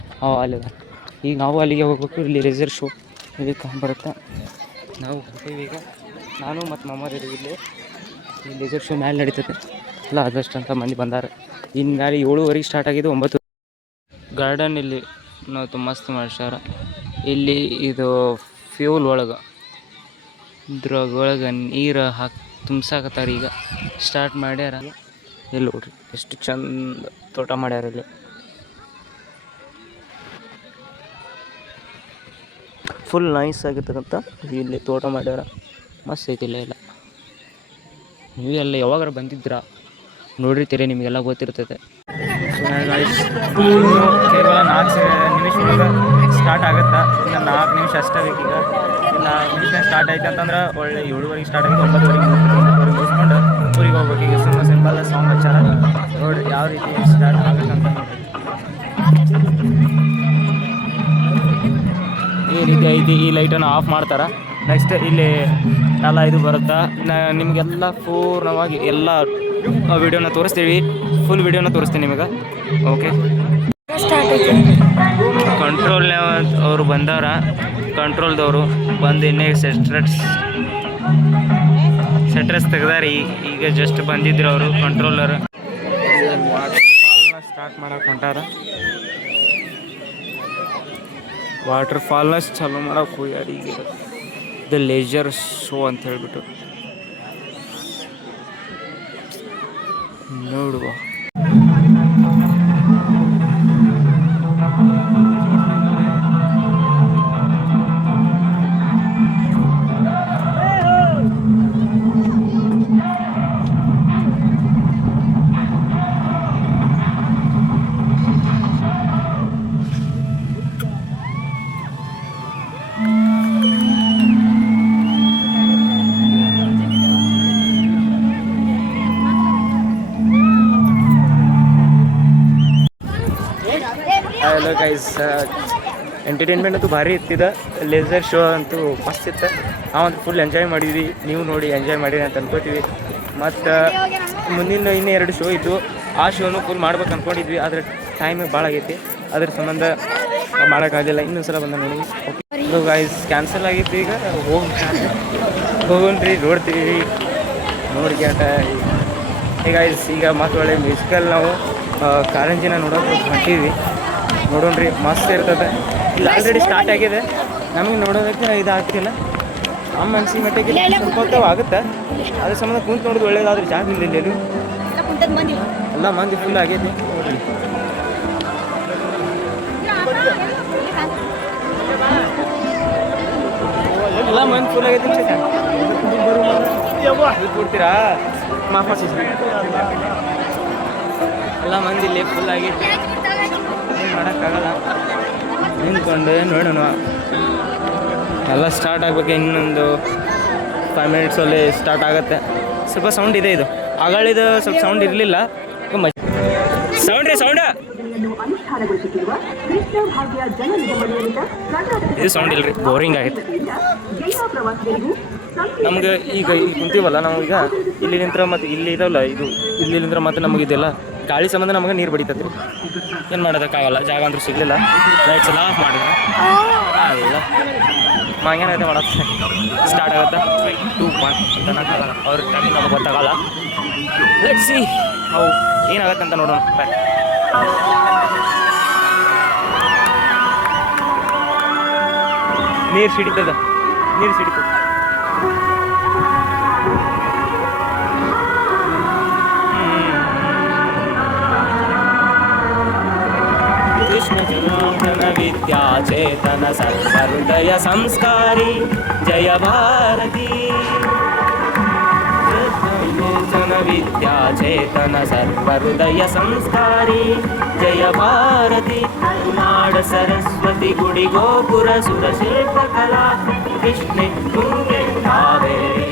ಅಲ್ಲಿದೆ. ಈಗ ನಾವು ಅಲ್ಲಿಗೆ ಹೋಗ್ಬೇಕು. ಇಲ್ಲಿ ಲೇಸರ್ ಶೋ ಇಲ್ಲಿ ಬರುತ್ತೆ. ನಾವು ಹೋಗ್ತೀವಿ ಈಗ, ನಾನು ಮತ್ತು ಮಾಮಾರು ಇದ್ದೀವಿ ಇಲ್ಲಿ. ಈ ಲೇಸರ್ ಶೋ ಮೇಲೆ ನಡೀತದೆ ಎಲ್ಲ, ಅದಷ್ಟು ಅಂತ ಮಂದಿ ಬಂದಾರೆ. ಇನ್ನು ಮೇಲೆ 7:30 ಸ್ಟಾರ್ಟ್ ಆಗಿದ್ದು 9. ಗಾರ್ಡನ್ ಇಲ್ಲಿ ನಾವು ಮಸ್ತ್ ಮಾಡ್ಸ್ಯಾರ. ಇಲ್ಲಿ ಇದು ಫ್ಯೂಲ್ ಒಳಗೆ ಇದ್ರೊಳಗೆ ನೀರು ಹಾಕಿ ತುಂಬ್ಸಾಕತ್ತಾರ. ಈಗ ಸ್ಟಾರ್ಟ್ ಮಾಡ್ಯಾರ. ಇಲ್ಲಿ ನೋಡ್ರಿ ಎಷ್ಟು ಚಂದ ತೋಟ ಮಾಡ್ಯಾರ. ಇಲ್ಲಿ ಫುಲ್ ನೈಸ್ ಆಗಿರ್ತಕ್ಕಂಥ ಇಲ್ಲಿ ತೋಟ ಮಾಡ್ಯಾರ, ಮಸ್ತ್ ಐತಿ. ಇಲ್ಲ ನೀವೆಲ್ಲ ಯಾವಾಗಾರ ಬಂದಿದ್ದೀರಾ ನೋಡಿರ್ತೀರಿ, ನಿಮಗೆಲ್ಲ ಗೊತ್ತಿರ್ತೈತೆ. ಇನ್ನು ಕೇವಲ 4 ನಿಮಿಷ ಸ್ಟಾರ್ಟ್ ಆಗುತ್ತಾ. ಇನ್ನು 4 ನಿಮಿಷ ಅಷ್ಟೇ ಬೇಕೀಗ. 4 ನಿಮಿಷ ಸ್ಟಾರ್ಟ್ ಆಯ್ತು ಅಂತಂದ್ರೆ ಒಳ್ಳೆ 7:30 ಸ್ಟಾರ್ಟ್ ಆಗಿದೆ. 9:30 ಮುಗಿಸ್ಕೊಂಡು ಊರಿಗೆ ಹೋಗ್ಬೇಕು. ಈಗ ಸಿಂಪಲ್ ಸಾಂಗ್ ಹಚ್ಚಾರ ನೋಡಿ ಯಾವ ರೀತಿ ಸ್ಟಾರ್ಟ್ ಆಗುತ್ತಂತ ನೋಡಿ. ಈ ರೀತಿ ಐತಿ. ಈ ಲೈಟನ್ನು ಆಫ್ ಮಾಡ್ತಾರೆ. ನೆಕ್ಸ್ಟ್ ಇಲ್ಲಿ ಎಲ್ಲ ಇದು ಬರುತ್ತಾ. ನಿಮಗೆಲ್ಲ ಪೂರ್ಣವಾಗಿ ಎಲ್ಲ ವಿಡಿಯೋನ ತೋರಿಸ್ತೀವಿ. ಫುಲ್ ವಿಡಿಯೋನ ತೋರಿಸ್ತೀನಿ ನಿಮಗೆ. ಓಕೆ, ಕಂಟ್ರೋಲ್ ಅವರು ಬಂದಾರ. ಕಂಟ್ರೋಲ್ದವರು ಬಂದು ಇನ್ನೇ ಸೆಟ್ರಸ್ ತೆಗ್ದಾರ. ಈಗ ಜಸ್ಟ್ ಬಂದಿದ್ರು ಅವರು ಕಂಟ್ರೋಲರ್. ವಾಟರ್ ಫಾಲ್ನ ಸ್ಟಾರ್ಟ್ ಮಾಡಕ್ಕೆ ಹೊಂಟಾರ. ವಾಟರ್ ಫಾಲ್ನ ಚಾಲೂ ಮಾಡಕ್ಕೆ ಹೋಗ್ಯಾರ. ಈಗ ದ ಲೇಜರ್ ಶೋ ಅಂತ ಹೇಳ್ಬಿಟ್ಟು ನೋಡುವ. ಹಲೋ ಗೈಸ್, ಎಂಟರ್ಟೈನ್ಮೆಂಟ್ ಅಂತೂ ಭಾರಿ ಇತ್ತಿದ. ಲೇಸರ್ ಶೋ ಅಂತೂ ಮಸ್ತ್ ಇತ್ತು. ನಾವಂತೂ ಫುಲ್ ಎಂಜಾಯ್ ಮಾಡಿದ್ವಿ. ನೀವು ನೋಡಿ ಎಂಜಾಯ್ ಮಾಡಿರಿ ಅಂತ ಅನ್ಕೋತೀವಿ. ಮತ್ತು ಮುಂದಿನ ಇನ್ನೂ 2 ಶೋ ಇದ್ದು. ಆ ಶೋನು ಫುಲ್ ಮಾಡ್ಬೇಕು ಅಂದ್ಕೊಂಡಿದ್ವಿ. ಆದರೆ ಟೈಮ್ ಭಾಳ ಆಗೈತಿ. ಅದ್ರ ಸಂಬಂಧ ಮಾಡೋಕ್ಕಾಗಲಿಲ್ಲ. ಇನ್ನೊಂದು ಸಲ ಬಂದ ನೋಡಿ. ಓಕೆ ಗೈಸ್, ಕ್ಯಾನ್ಸಲ್ ಆಗಿತ್ತು. ಈಗ ಹೋಗೋಣ್ರಿ, ನೋಡ್ತೀವಿ. ನೋಡಿ ಕ್ಯಾಟ ಈಗ ಗೈಸ್. ಈಗ ಮತ್ತು ಒಳ್ಳೆ ಮ್ಯೂಸಿಕಲ್ ನಾವು ಕಾರಂಜಿನ ನೋಡೋಕೆ ಹೊಂಟೀವಿ. ನೋಡೋಣ್ರಿ, ಮಸ್ತ್ ಇರ್ತದೆ. ಇಲ್ಲಿ ಆಲ್ರೆಡಿ ಸ್ಟಾರ್ಟ್ ಆಗಿದೆ. ನಮಗೆ ನೋಡೋದಕ್ಕೆ ಇದಾಗ್ತಿಲ್ಲ. ನಮ್ಮ ಮನಸ್ಸಿನ ಮಟ್ಟಿಗೆ ಸ್ವಲ್ಪ ಹೊತ್ತು ಆಗುತ್ತೆ. ಅದ್ರ ಸಂಬಂಧ ಕುಂತು ನೋಡೋದು ಒಳ್ಳೇದಾದ್ರೆ ಜಾಗ ಇಲ್ಲ. ಇಲ್ಲಿ ಎಲ್ಲ ಮಂದಿ ಫುಲ್ ಆಗೈತಿ ನೋಡ್ರಿ. ಎಲ್ಲ ಮಂದಿ ಫುಲ್ ಆಗೈತಿ. ಕೊಡ್ತೀರಾ ಮಾಫಿ? ಎಲ್ಲ ಮಂದಿ ಇಲ್ಲಿ ಫುಲ್ ಆಗೈತಿ. ಏನು ಮಾಡೋಕ್ಕಾಗಲ್ಲ. ನಿಂತ್ಕೊಂಡು ನೋಡೋಣ. ಎಲ್ಲ ಸ್ಟಾರ್ಟ್ ಆಗಬೇಕು. ಇನ್ನೊಂದು 5 ಮಿನಿಟ್ಸಲ್ಲಿ ಸ್ಟಾರ್ಟ್ ಆಗುತ್ತೆ. ಸ್ವಲ್ಪ ಸೌಂಡ್ ಇದೆ. ಇದು ಆಗಳಿದು ಸ್ವಲ್ಪ ಸೌಂಡ್ ಇರಲಿಲ್ಲ. ಸೌಂಡ್ ರೀ, ಸೌಂಡ ಇದು ಸೌಂಡ್ ಇಲ್ರಿ. ಬೋರಿಂಗ್ ಆಗೈತೆ ನಮ್ಗೆ. ಈಗ ಇಲ್ಲಿ ಕುಂತೀವಲ್ಲ ನಾವು, ಈಗ ಇಲ್ಲಿ ನಿಂತ್ರ ಮತ್ತು ಇಲ್ಲಿ ಇರೋಲ್ಲ. ಇದು ಇಲ್ಲಿ ನಿಂತ್ರ ಮತ್ತು ನಮಗಿದೆಲ್ಲ ಗಾಳಿ ಸಂಬಂಧ ನಮಗೆ ನೀರು ಬಡಿತೈತಿ. ಏನು ಮಾಡೋದಕ್ಕಾಗಲ್ಲ. ಜಾಗ ಅಂತೂ ಸಿಗಲಿಲ್ಲ. ಲೈಟ್ಸ್ ಎಲ್ಲ ಆಫ್ ಮಾಡಿದ್ರೆ ಅಲ್ಲ ಮಂಗೇನೈತೆ ಮಾಡೋಕ್ಕೆ. ಸ್ಟಾರ್ಟ್ ಆಗುತ್ತೆ 3, 2, 1 ಅಂತ ಅನ್ನೋಕ್ಕಾಗಲ್ಲ. ಅವ್ರ ಟೈಮಿಂಗ್ ನಮಗೆ ಗೊತ್ತಾಗಲ್ಲ. ಲೆಟ್ಸ್ ಸಿ ಅವು ಏನಾಗತ್ತೆ ಅಂತ ನೋಡೋಣ. ನೀರು ಸಿಡಿತದ. ಕೃಷ್ಣ ಜನಾರ್ದನ ವಿದ್ಯಾಚೇತನ ಸರ್ವಹೃದಯ ಸಂಸ್ಕಾರಿ ಜಯ ಭಾರತಿ. ಜನ ವಿದ್ಯಾಚೇತನ ಸರ್ವಹೃದಯ ಸಂಸ್ಕಾರಿ ಜಯ ಭಾರತಿ. ನಾಡ ಸರಸ್ವತಿ ಗುಡಿ ಗೋಪುರ ಸುರ ಶಿಲ್ಪ ಕಲಾ ಕೃಷ್ಣೆ ತುಂಗೆ ಕಾವೇರಿ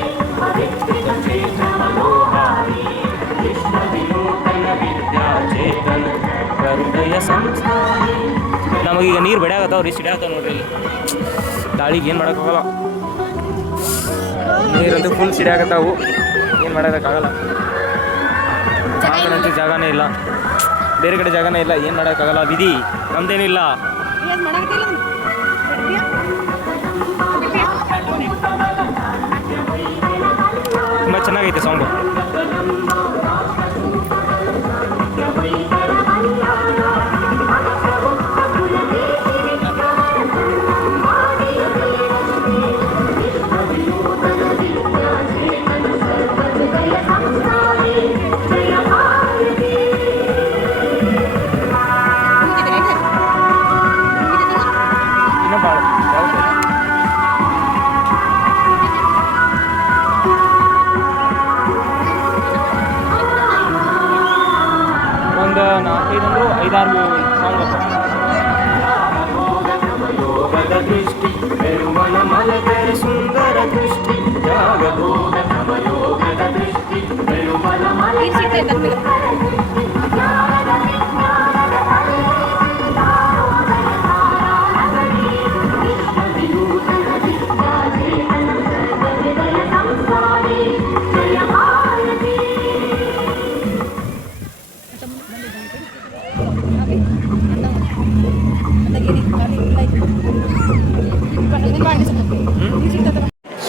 ಮನೋಹಾರಿ. ಕೃಷ್ಣ ವಿನೂತನ ವಿದ್ಯಾಚೇತನ ಹೃದಯ ಸಂಸ್ಕಾರಿ. ನಮಗೀಗ ನೀರು ಬಡಿಯಾಗತ್ತಾವ್ರಿ, ಸಿಡಿಯಾಗತ್ತಾವ ನೋಡ್ರಿ. ಗಾಳಿಗೆ ಏನು ಮಾಡೋಕ್ಕಾಗಲ್ಲ. ನೀರಂತೂ ಫುಲ್ ಸಿಡಿಯಾಗತ್ತಾವು. ಏನು ಮಾಡೋದಕ್ಕಾಗಲ್ಲ. ಜಾಗನಂತೂ ಜಾಗನೇ ಇಲ್ಲ. ಬೇರೆ ಕಡೆ ಜಾಗನೇ ಇಲ್ಲ. ಏನು ಮಾಡೋಕ್ಕಾಗಲ್ಲ. ವಿಧಿ ನಮ್ದೇನಿಲ್ಲ. ತುಂಬ ಚೆನ್ನಾಗೈತೆ ಸಾಂಗು.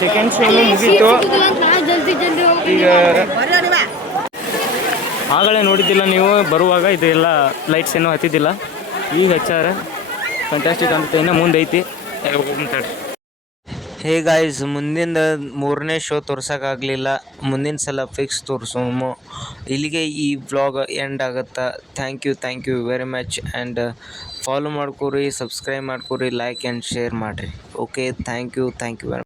ಸೆಕೆಂಡ್ ಶೋನು ಮುಗೀತು. ಈಗ ಆಗಲೇ ನೋಡಿದ್ದಿಲ್ಲ ನೀವು ಬರುವಾಗ ಇದೆಲ್ಲ ಲೈಟ್ಸ್ ಏನೂ ಹತ್ತಿದ್ದಿಲ್ಲ, ಈಗ ಹಚ್ಚಾರ. ಫ್ಯಾಂಟಾಸ್ಟಿಕ್ ಅಂತ ಇನ್ನೂ ಮುಂದೆ ಐತಿ. ಹೋಗ್ತಾಡ್ರಿ. ಹೇ ಗಾಯ್ಸ್, ಮುಂದಿನ 3ನೇ ಶೋ ತೋರ್ಸೋಕ್ಕಾಗಲಿಲ್ಲ, ಮುಂದಿನ ಸಲ ಫಿಕ್ಸ್ ತೋರಿಸೋಮು. ಇಲ್ಲಿಗೆ ಈ ವ್ಲಾಗ್ ಎಂಡ್ ಆಗುತ್ತೆ. Thank you very much. And follow ಮಾಡ್ಕೊರಿ, ಸಬ್ಸ್ಕ್ರೈಬ್ ಮಾಡ್ಕೊರಿ, ಲೈಕ್ ಆ್ಯಂಡ್ ಶೇರ್ ಮಾಡಿರಿ. Okay, thank you very much.